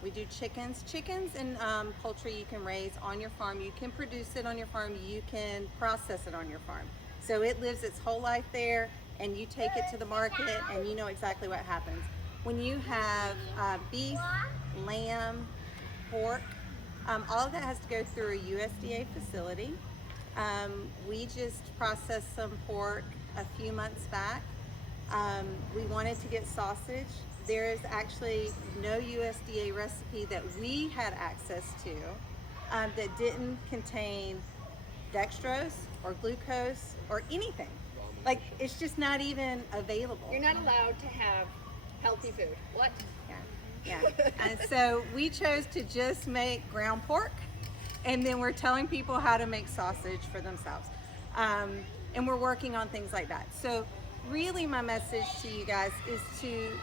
We do chickens. Chickens and poultry you can raise on your farm. You can produce it on your farm. You can process it on your farm. So it lives its whole life there, and you take it to the market, and you know exactly what happens. When you have beef, lamb, pork, all of that has to go through a USDA facility. We just processed some pork a few months back. We wanted to get sausage. There is actually no USDA recipe that we had access to that didn't contain dextrose or glucose or anything. Like, it's just not even available. You're not allowed to have healthy food. What? Yeah. And so we chose to just make ground pork, and then we're telling people how to make sausage for themselves. And we're working on things like that. So really my message to you guys is to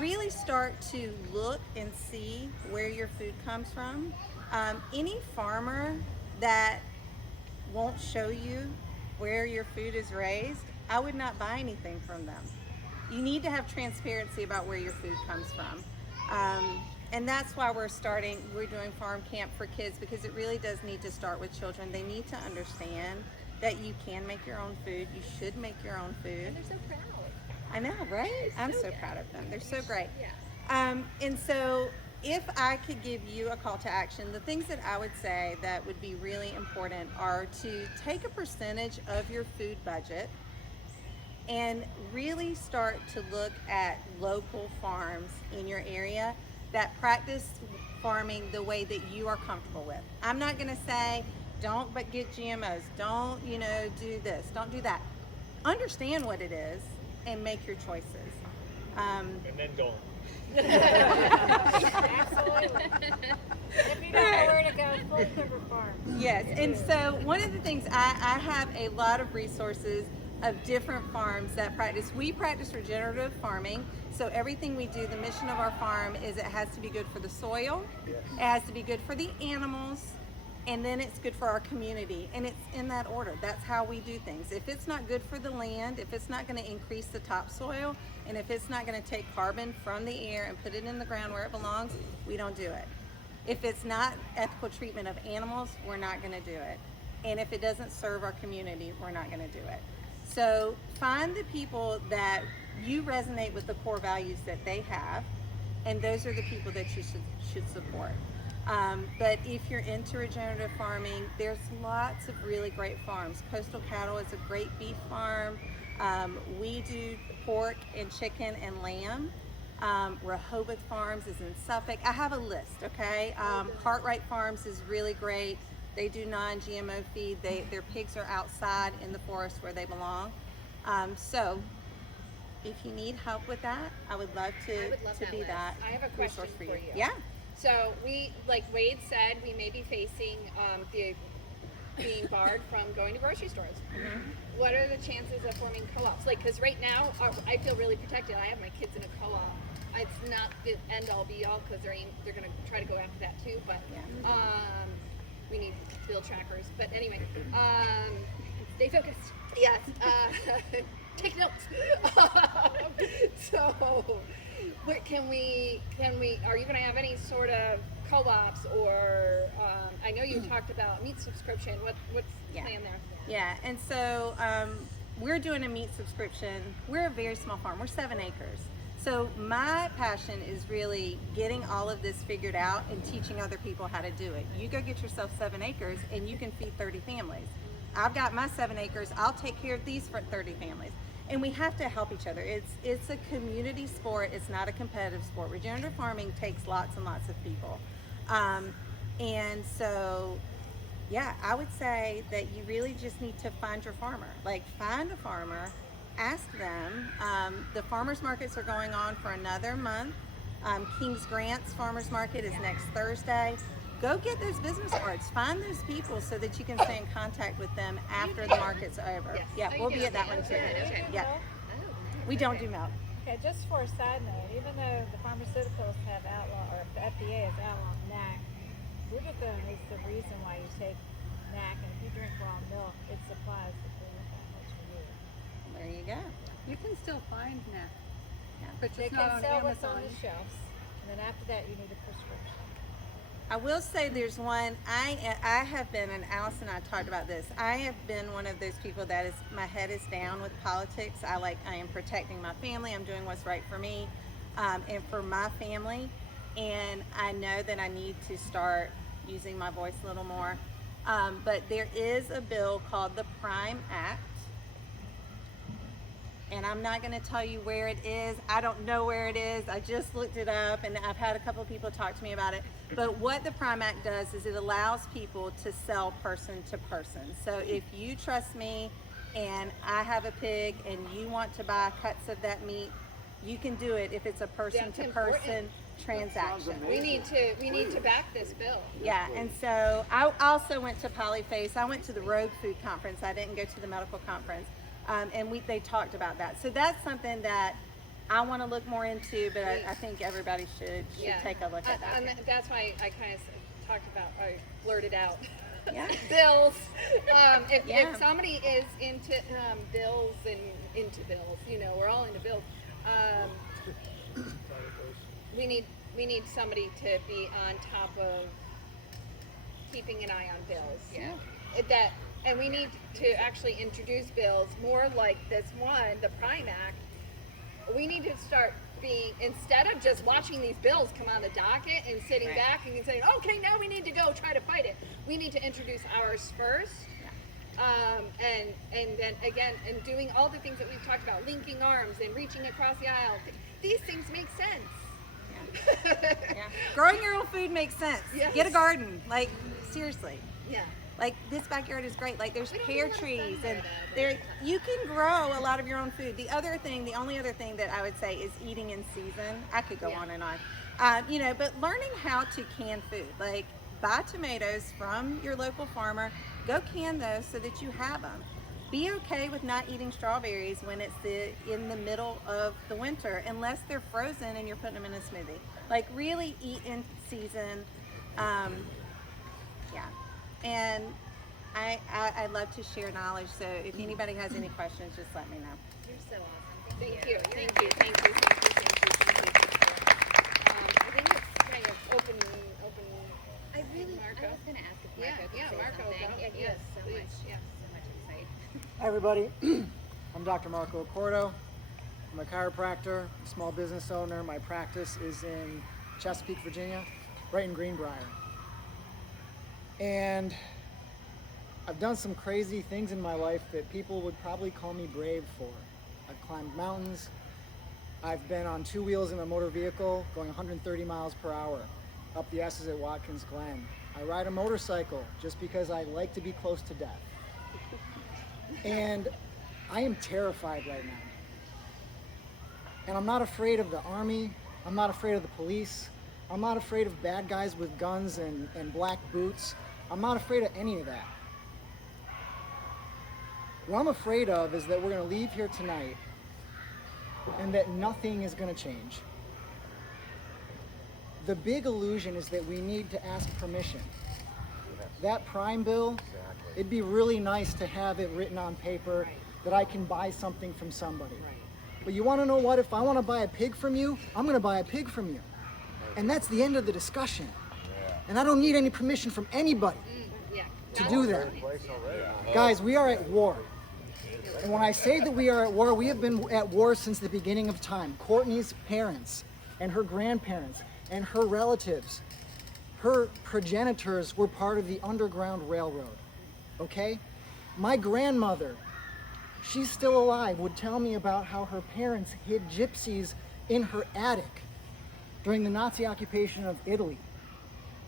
really start to look and see where your food comes from. Any farmer that won't show you where your food is raised, I would not buy anything from them. You need to have transparency about where your food comes from. And that's why we're doing farm camp for kids, because it really does need to start with children. They need to understand that you can make your own food. You should make your own food. And they're so proud. I know, right? I'm so proud of them. They're so great. Yeah. And so if I could give you a call to action, the things that I would say that would be really important are to take a percentage of your food budget and really start to look at local farms in your area that practice farming the way that you are comfortable with. I'm not going to say don't but get GMOs, don't do this, don't do that. Understand what it is and make your choices. And then go. Absolutely. If you don't know where to go, Full River Farm. Yes, and so one of the things I have a lot of resources of different farms that practice. We practice regenerative farming, so everything we do, the mission of our farm is it has to be good for the soil, it has to be good for the animals, and then it's good for our community, and it's in that order. That's how we do things. If it's not good for the land, if it's not going to increase the topsoil, and if it's not going to take carbon from the air and put it in the ground where it belongs, we don't do it. If it's not ethical treatment of animals, we're not going to do it. And if it doesn't serve our community, we're not going to do it. So find the people that you resonate with the core values that they have, and those are the people that you should support. But if you're into regenerative farming, there's lots of really great farms. Coastal Cattle is a great beef farm. We do pork and chicken and lamb. Rehoboth Farms is in Suffolk. I have a list, okay? Cartwright Farms is really great. They do non-GMO feed. Their pigs are outside in the forest where they belong. So if you need help with that, I would love to be list. that I have a question resource for you. you. Yeah. So we, like Wade said, we may be facing being barred from going to grocery stores. Mm-hmm. What are the chances of forming co-ops? Like, because right now I feel really protected. I have my kids in a co-op. It's not the end all be all because they're going to try to go after that too. But we need bill trackers. But anyway, stay focused. Yes. Take notes. So, what can we? Are you going to have any sort of co-ops or? I know you talked about meat subscription. What's the plan there? Yeah, and so we're doing a meat subscription. We're a very small farm. We're 7 acres. So my passion is really getting all of this figured out and teaching other people how to do it. You go get yourself 7 acres and you can feed 30 families. I've got my 7 acres. I'll take care of these for 30 families. And we have to help each other. It's a community sport. It's not a competitive sport. Regenerative farming takes lots and lots of people. And so, yeah, I would say that you really just need to find your farmer. Like, find a farmer, ask them. The farmers markets are going on for another month. King's Grants Farmers Market is next Thursday. Go get those business cards. Find those people so that you can stay in contact with them after the market's over. Yes. Yeah, we'll be at that one too. Yeah. We don't do milk. Okay, just for a side note, even though the pharmaceuticals have outlawed, or the FDA has outlawed NAC, glutathione is the reason why you take NAC, and if you drink raw milk, it supplies the glutathione that's for you. There you go. You can still find NAC, but They it's can not on sell what's on Amazon. the shelves, and then after that, you need a prescription. I will say there's one, I have been, and Alice and I talked about this, I have been one of those people that is, my head is down with politics. I am protecting my family, I'm doing what's right for me and for my family, and I know that I need to start using my voice a little more. But there is a bill called the Prime Act, and I'm not going to tell you where it is. I don't know where it is. I just looked it up, and I've had a couple of people talk to me about it. But what the Prime Act does is it allows people to sell person to person. So if you trust me and I have a pig and you want to buy cuts of that meat, you can do it if it's a person to person transaction. We need to back this bill. Yeah, and so I also went to Polyface. I went to the Rogue Food Conference. I didn't go to the medical conference. And they talked about that. So that's something that I want to look more into, but I think everybody should take a look at that. That's why I kind of talked about, I blurted out Yeah. bills. If somebody is into bills and into bills, we're all into bills. We need somebody to be on top of keeping an eye on bills. Yeah. And we need to actually introduce bills more like this one, the Prime Act. We need to start being, instead of just watching these bills come on the docket and sitting back and saying, okay, now we need to go try to fight it. We need to introduce ours first. And then again, and doing all the things that we've talked about, linking arms and reaching across the aisle. These things make sense. Growing your own food makes sense. Yes. Get a garden. Like, seriously. Yeah. Like this backyard is great. Like there's pear trees and there you can grow a lot of your own food. The only other thing that I would say is eating in season. I could go on and on. You know, but learning how to can food. Like buy tomatoes from your local farmer, go can those so that you have them. Be okay with not eating strawberries when it's in the middle of the winter, unless they're frozen and you're putting them in a smoothie. Like really eat in season. Yeah, and I love to share knowledge. So if anybody has any questions, just let me know. You're so awesome. Thank you. Thank you. Thank you. I think it's kind of open. I was going to ask if Marco could say Marco, something. go. Yeah, he has so much, so much insight. Hi everybody, I'm Dr. Marco Accordo. I'm a chiropractor, a small business owner. My practice is in Chesapeake, Virginia, right in Greenbrier. And I've done some crazy things in my life that people would probably call me brave for. I've climbed mountains. I've been on 2 wheels in a motor vehicle going 130 miles per hour up the S's at Watkins Glen. I ride a motorcycle just because I like to be close to death. And I am terrified right now. And I'm not afraid of the army. I'm not afraid of the police. I'm not afraid of bad guys with guns and black boots. I'm not afraid of any of that. What I'm afraid of is that we're going to leave here tonight and that nothing is going to change. The big illusion is that we need to ask permission. That prime bill, it'd be really nice to have it written on paper that I can buy something from somebody. But you want to know what? If I want to buy a pig from you, I'm going to buy a pig from you. And that's the end of the discussion. And I don't need any permission from anybody to do that. Guys, we are at war. And when I say that we are at war, we have been at war since the beginning of time. Courtney's parents and her grandparents and her relatives, her progenitors were part of the Underground Railroad, okay? My grandmother, she's still alive, would tell me about how her parents hid gypsies in her attic during the Nazi occupation of Italy.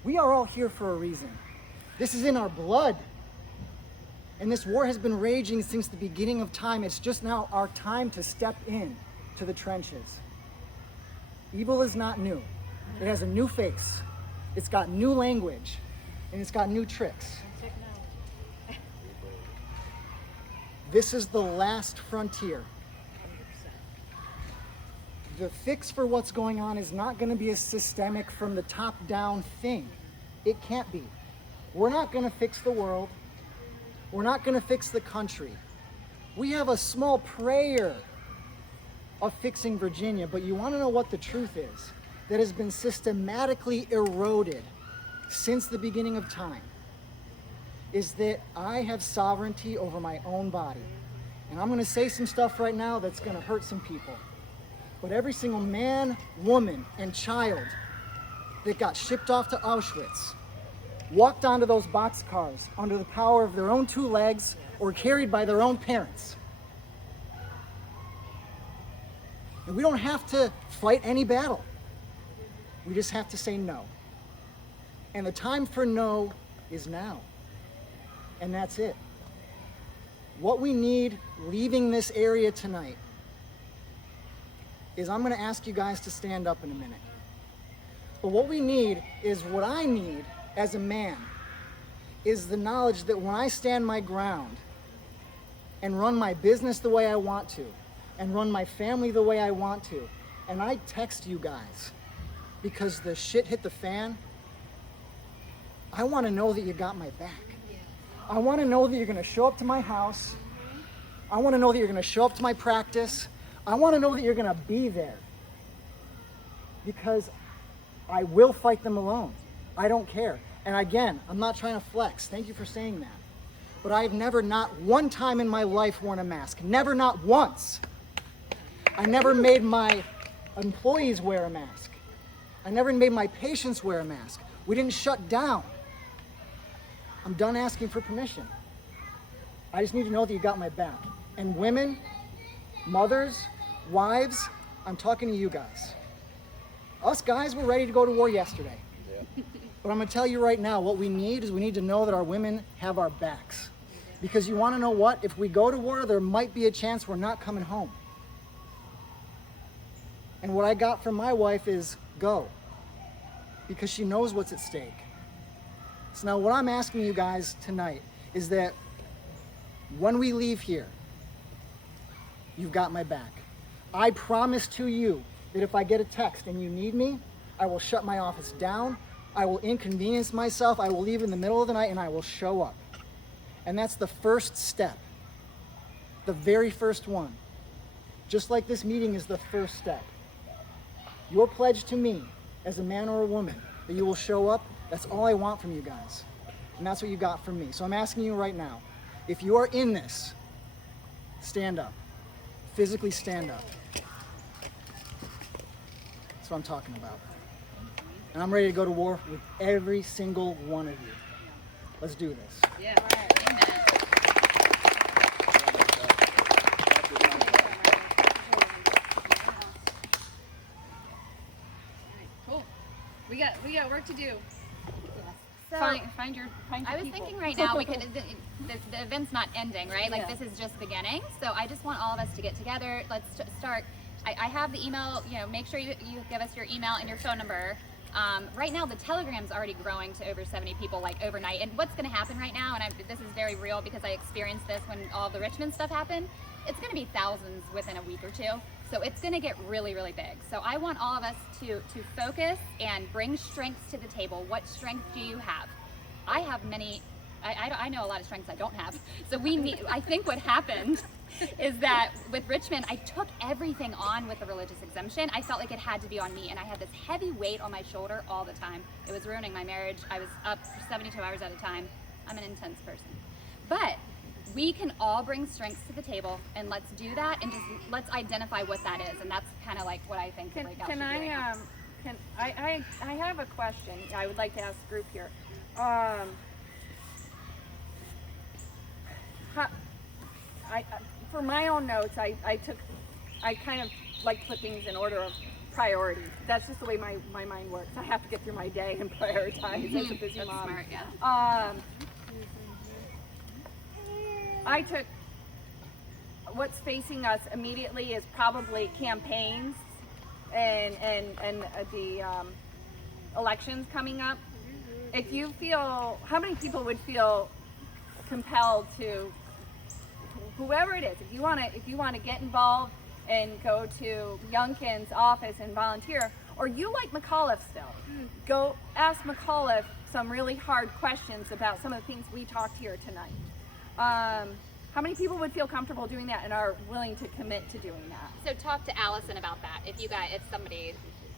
We are all here for a reason. This is in our blood. And this war has been raging since the beginning of time. It's just now our time to step in to the trenches. Evil is not new. It has a new face. It's got new language. And it's got new tricks. This is the last frontier. The fix for what's going on is not going to be a systemic from the top down thing. It can't be. We're not going to fix the world. We're not going to fix the country. We have a small prayer of fixing Virginia, but you want to know what the truth is that has been systematically eroded since the beginning of time is that I have sovereignty over my own body. And I'm going to say some stuff right now that's going to hurt some people. But every single man, woman, and child that got shipped off to Auschwitz walked onto those boxcars under the power of their own 2 legs or carried by their own parents. And we don't have to fight any battle. We just have to say no. And the time for no is now. And that's it. What we need leaving this area tonight is I'm going to ask you guys to stand up in a minute. But what we need is what I need as a man is the knowledge that when I stand my ground and run my business the way I want to and run my family the way I want to, and I text you guys because the shit hit the fan, I want to know that you got my back. I want to know that you're going to show up to my house. I want to know that you're going to show up to my practice. I want to know that you're going to be there. Because I will fight them alone. I don't care. And again, I'm not trying to flex. Thank you for saying that. But I've never, not one time in my life, worn a mask. Never, not once. I never made my employees wear a mask. I never made my patients wear a mask. We didn't shut down. I'm done asking for permission. I just need to know that you got my back. And women, mothers, wives, I'm talking to you guys. Us guys were ready to go to war yesterday. But I'm going to tell you right now, what we need is we need to know that our women have our backs. Because you want to know what? If we go to war, there might be a chance we're not coming home. And what I got from my wife is go. Because she knows what's at stake. So now what I'm asking you guys tonight is that when we leave here, you've got my back. I promise to you that if I get a text and you need me, I will shut my office down. I will inconvenience myself. I will leave in the middle of the night and I will show up. And that's the first step. The very first one. Just like this meeting is the first step. Your pledge to me, as a man or a woman, that you will show up, that's all I want from you guys. And that's what you got from me. So I'm asking you right now, if you are in this, stand up. Physically stand up. That's what I'm talking about. And I'm ready to go to war with every single one of you. Let's do this. Yeah. Cool. We got work to do. So Find your I was people. thinking right now we could the event's not ending, right? Like this is just beginning. So I just want all of us to get together. Let's start. I have the email. You know, make sure you give us your email and your phone number. Right now the Telegram's already growing to over 70 people like overnight. And what's going to happen right now, and this is very real because I experienced this when all the Richmond stuff happened. It's going to be thousands within a week or two. So it's going to get really, really big. So I want all of us to focus and bring strengths to the table. What strength do you have? I have many. I know a lot of strengths I don't have. So we need. I think what happened is that with Richmond, I took everything on with the religious exemption. I felt like it had to be on me, and I had this heavy weight on my shoulder all the time. It was ruining my marriage. I was up for 72 hours at a time. I'm an intense person, but we can all bring strengths to the table, and let's do that, and just let's identify what that is, and that's kind of like what I think right now should be right now. I have a question I would like to ask the group here. For my own notes, I kind of like put things in order of priority. That's just the way my mind works. I have to get through my day and prioritize as a busy That's mom. smart, yeah. I took what's facing us immediately is probably campaigns and the elections coming up. If you feel, how many people would feel compelled to, whoever it is, if you want to get involved and go to Youngkin's office and volunteer, or you like McAuliffe still, go ask McAuliffe some really hard questions about some of the things we talked here tonight. How many people would feel comfortable doing that and are willing to commit to doing that? So talk to Allison about that. If somebody,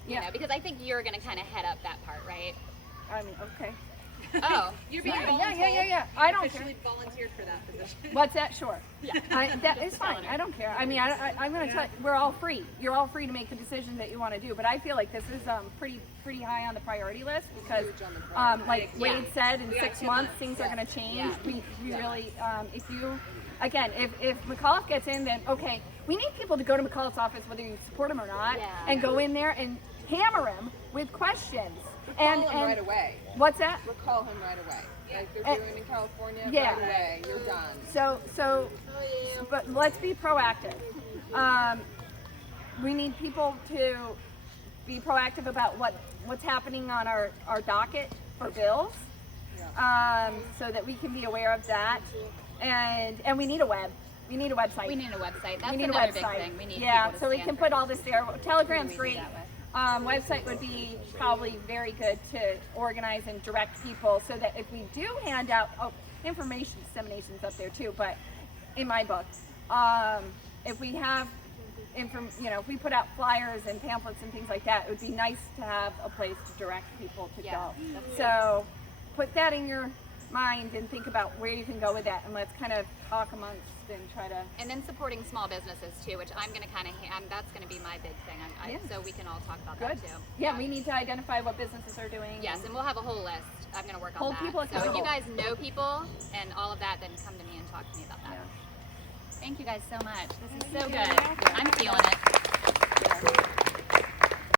you know, because I think you're going to kind of head up that part, right? I mean, okay. Oh, You're being yeah. I don't care. officially volunteered for that position. What's that? Sure. Yeah. That is fine. I don't care. I mean, I'm going to tell you, we're all free. You're all free to make the decision that you want to do. But I feel like this is pretty high on the priority list because, like Wade said, in 6 months things are going to change. Yeah. We really, if McAuliffe gets in, then okay, we need people to go to McAuliffe's office whether you support him or not, and go in there and hammer him with questions. And right away. What's that? Recall him right away. Like they're doing in California, yeah. right away. You're done. So, but let's be proactive. We need people to be proactive about what's happening on our docket for bills, so that we can be aware of that. And we need a website. We need a website. That's we need another a website. big thing. We need so we can put all this there. Telegram's great. Website would be probably very good to organize and direct people so that if we do hand out information dissemination's up there too, but in my book, if we have if we put out flyers and pamphlets and things like that, it would be nice to have a place to direct people to go. So put that in your mind and think about where you can go with that, and let's kind of talk amongst and try to. And then supporting small businesses too, which I'm going to kind of, that's going to be my big thing. So we can all talk about that too. Yeah, we need to identify what businesses are doing. Yes, and we'll have a whole list. I'm going to work on Hold that. people So if accountable. you guys know people and all of that, then come to me and talk to me about that. Thank you guys so much. This is so good. I'm feeling it.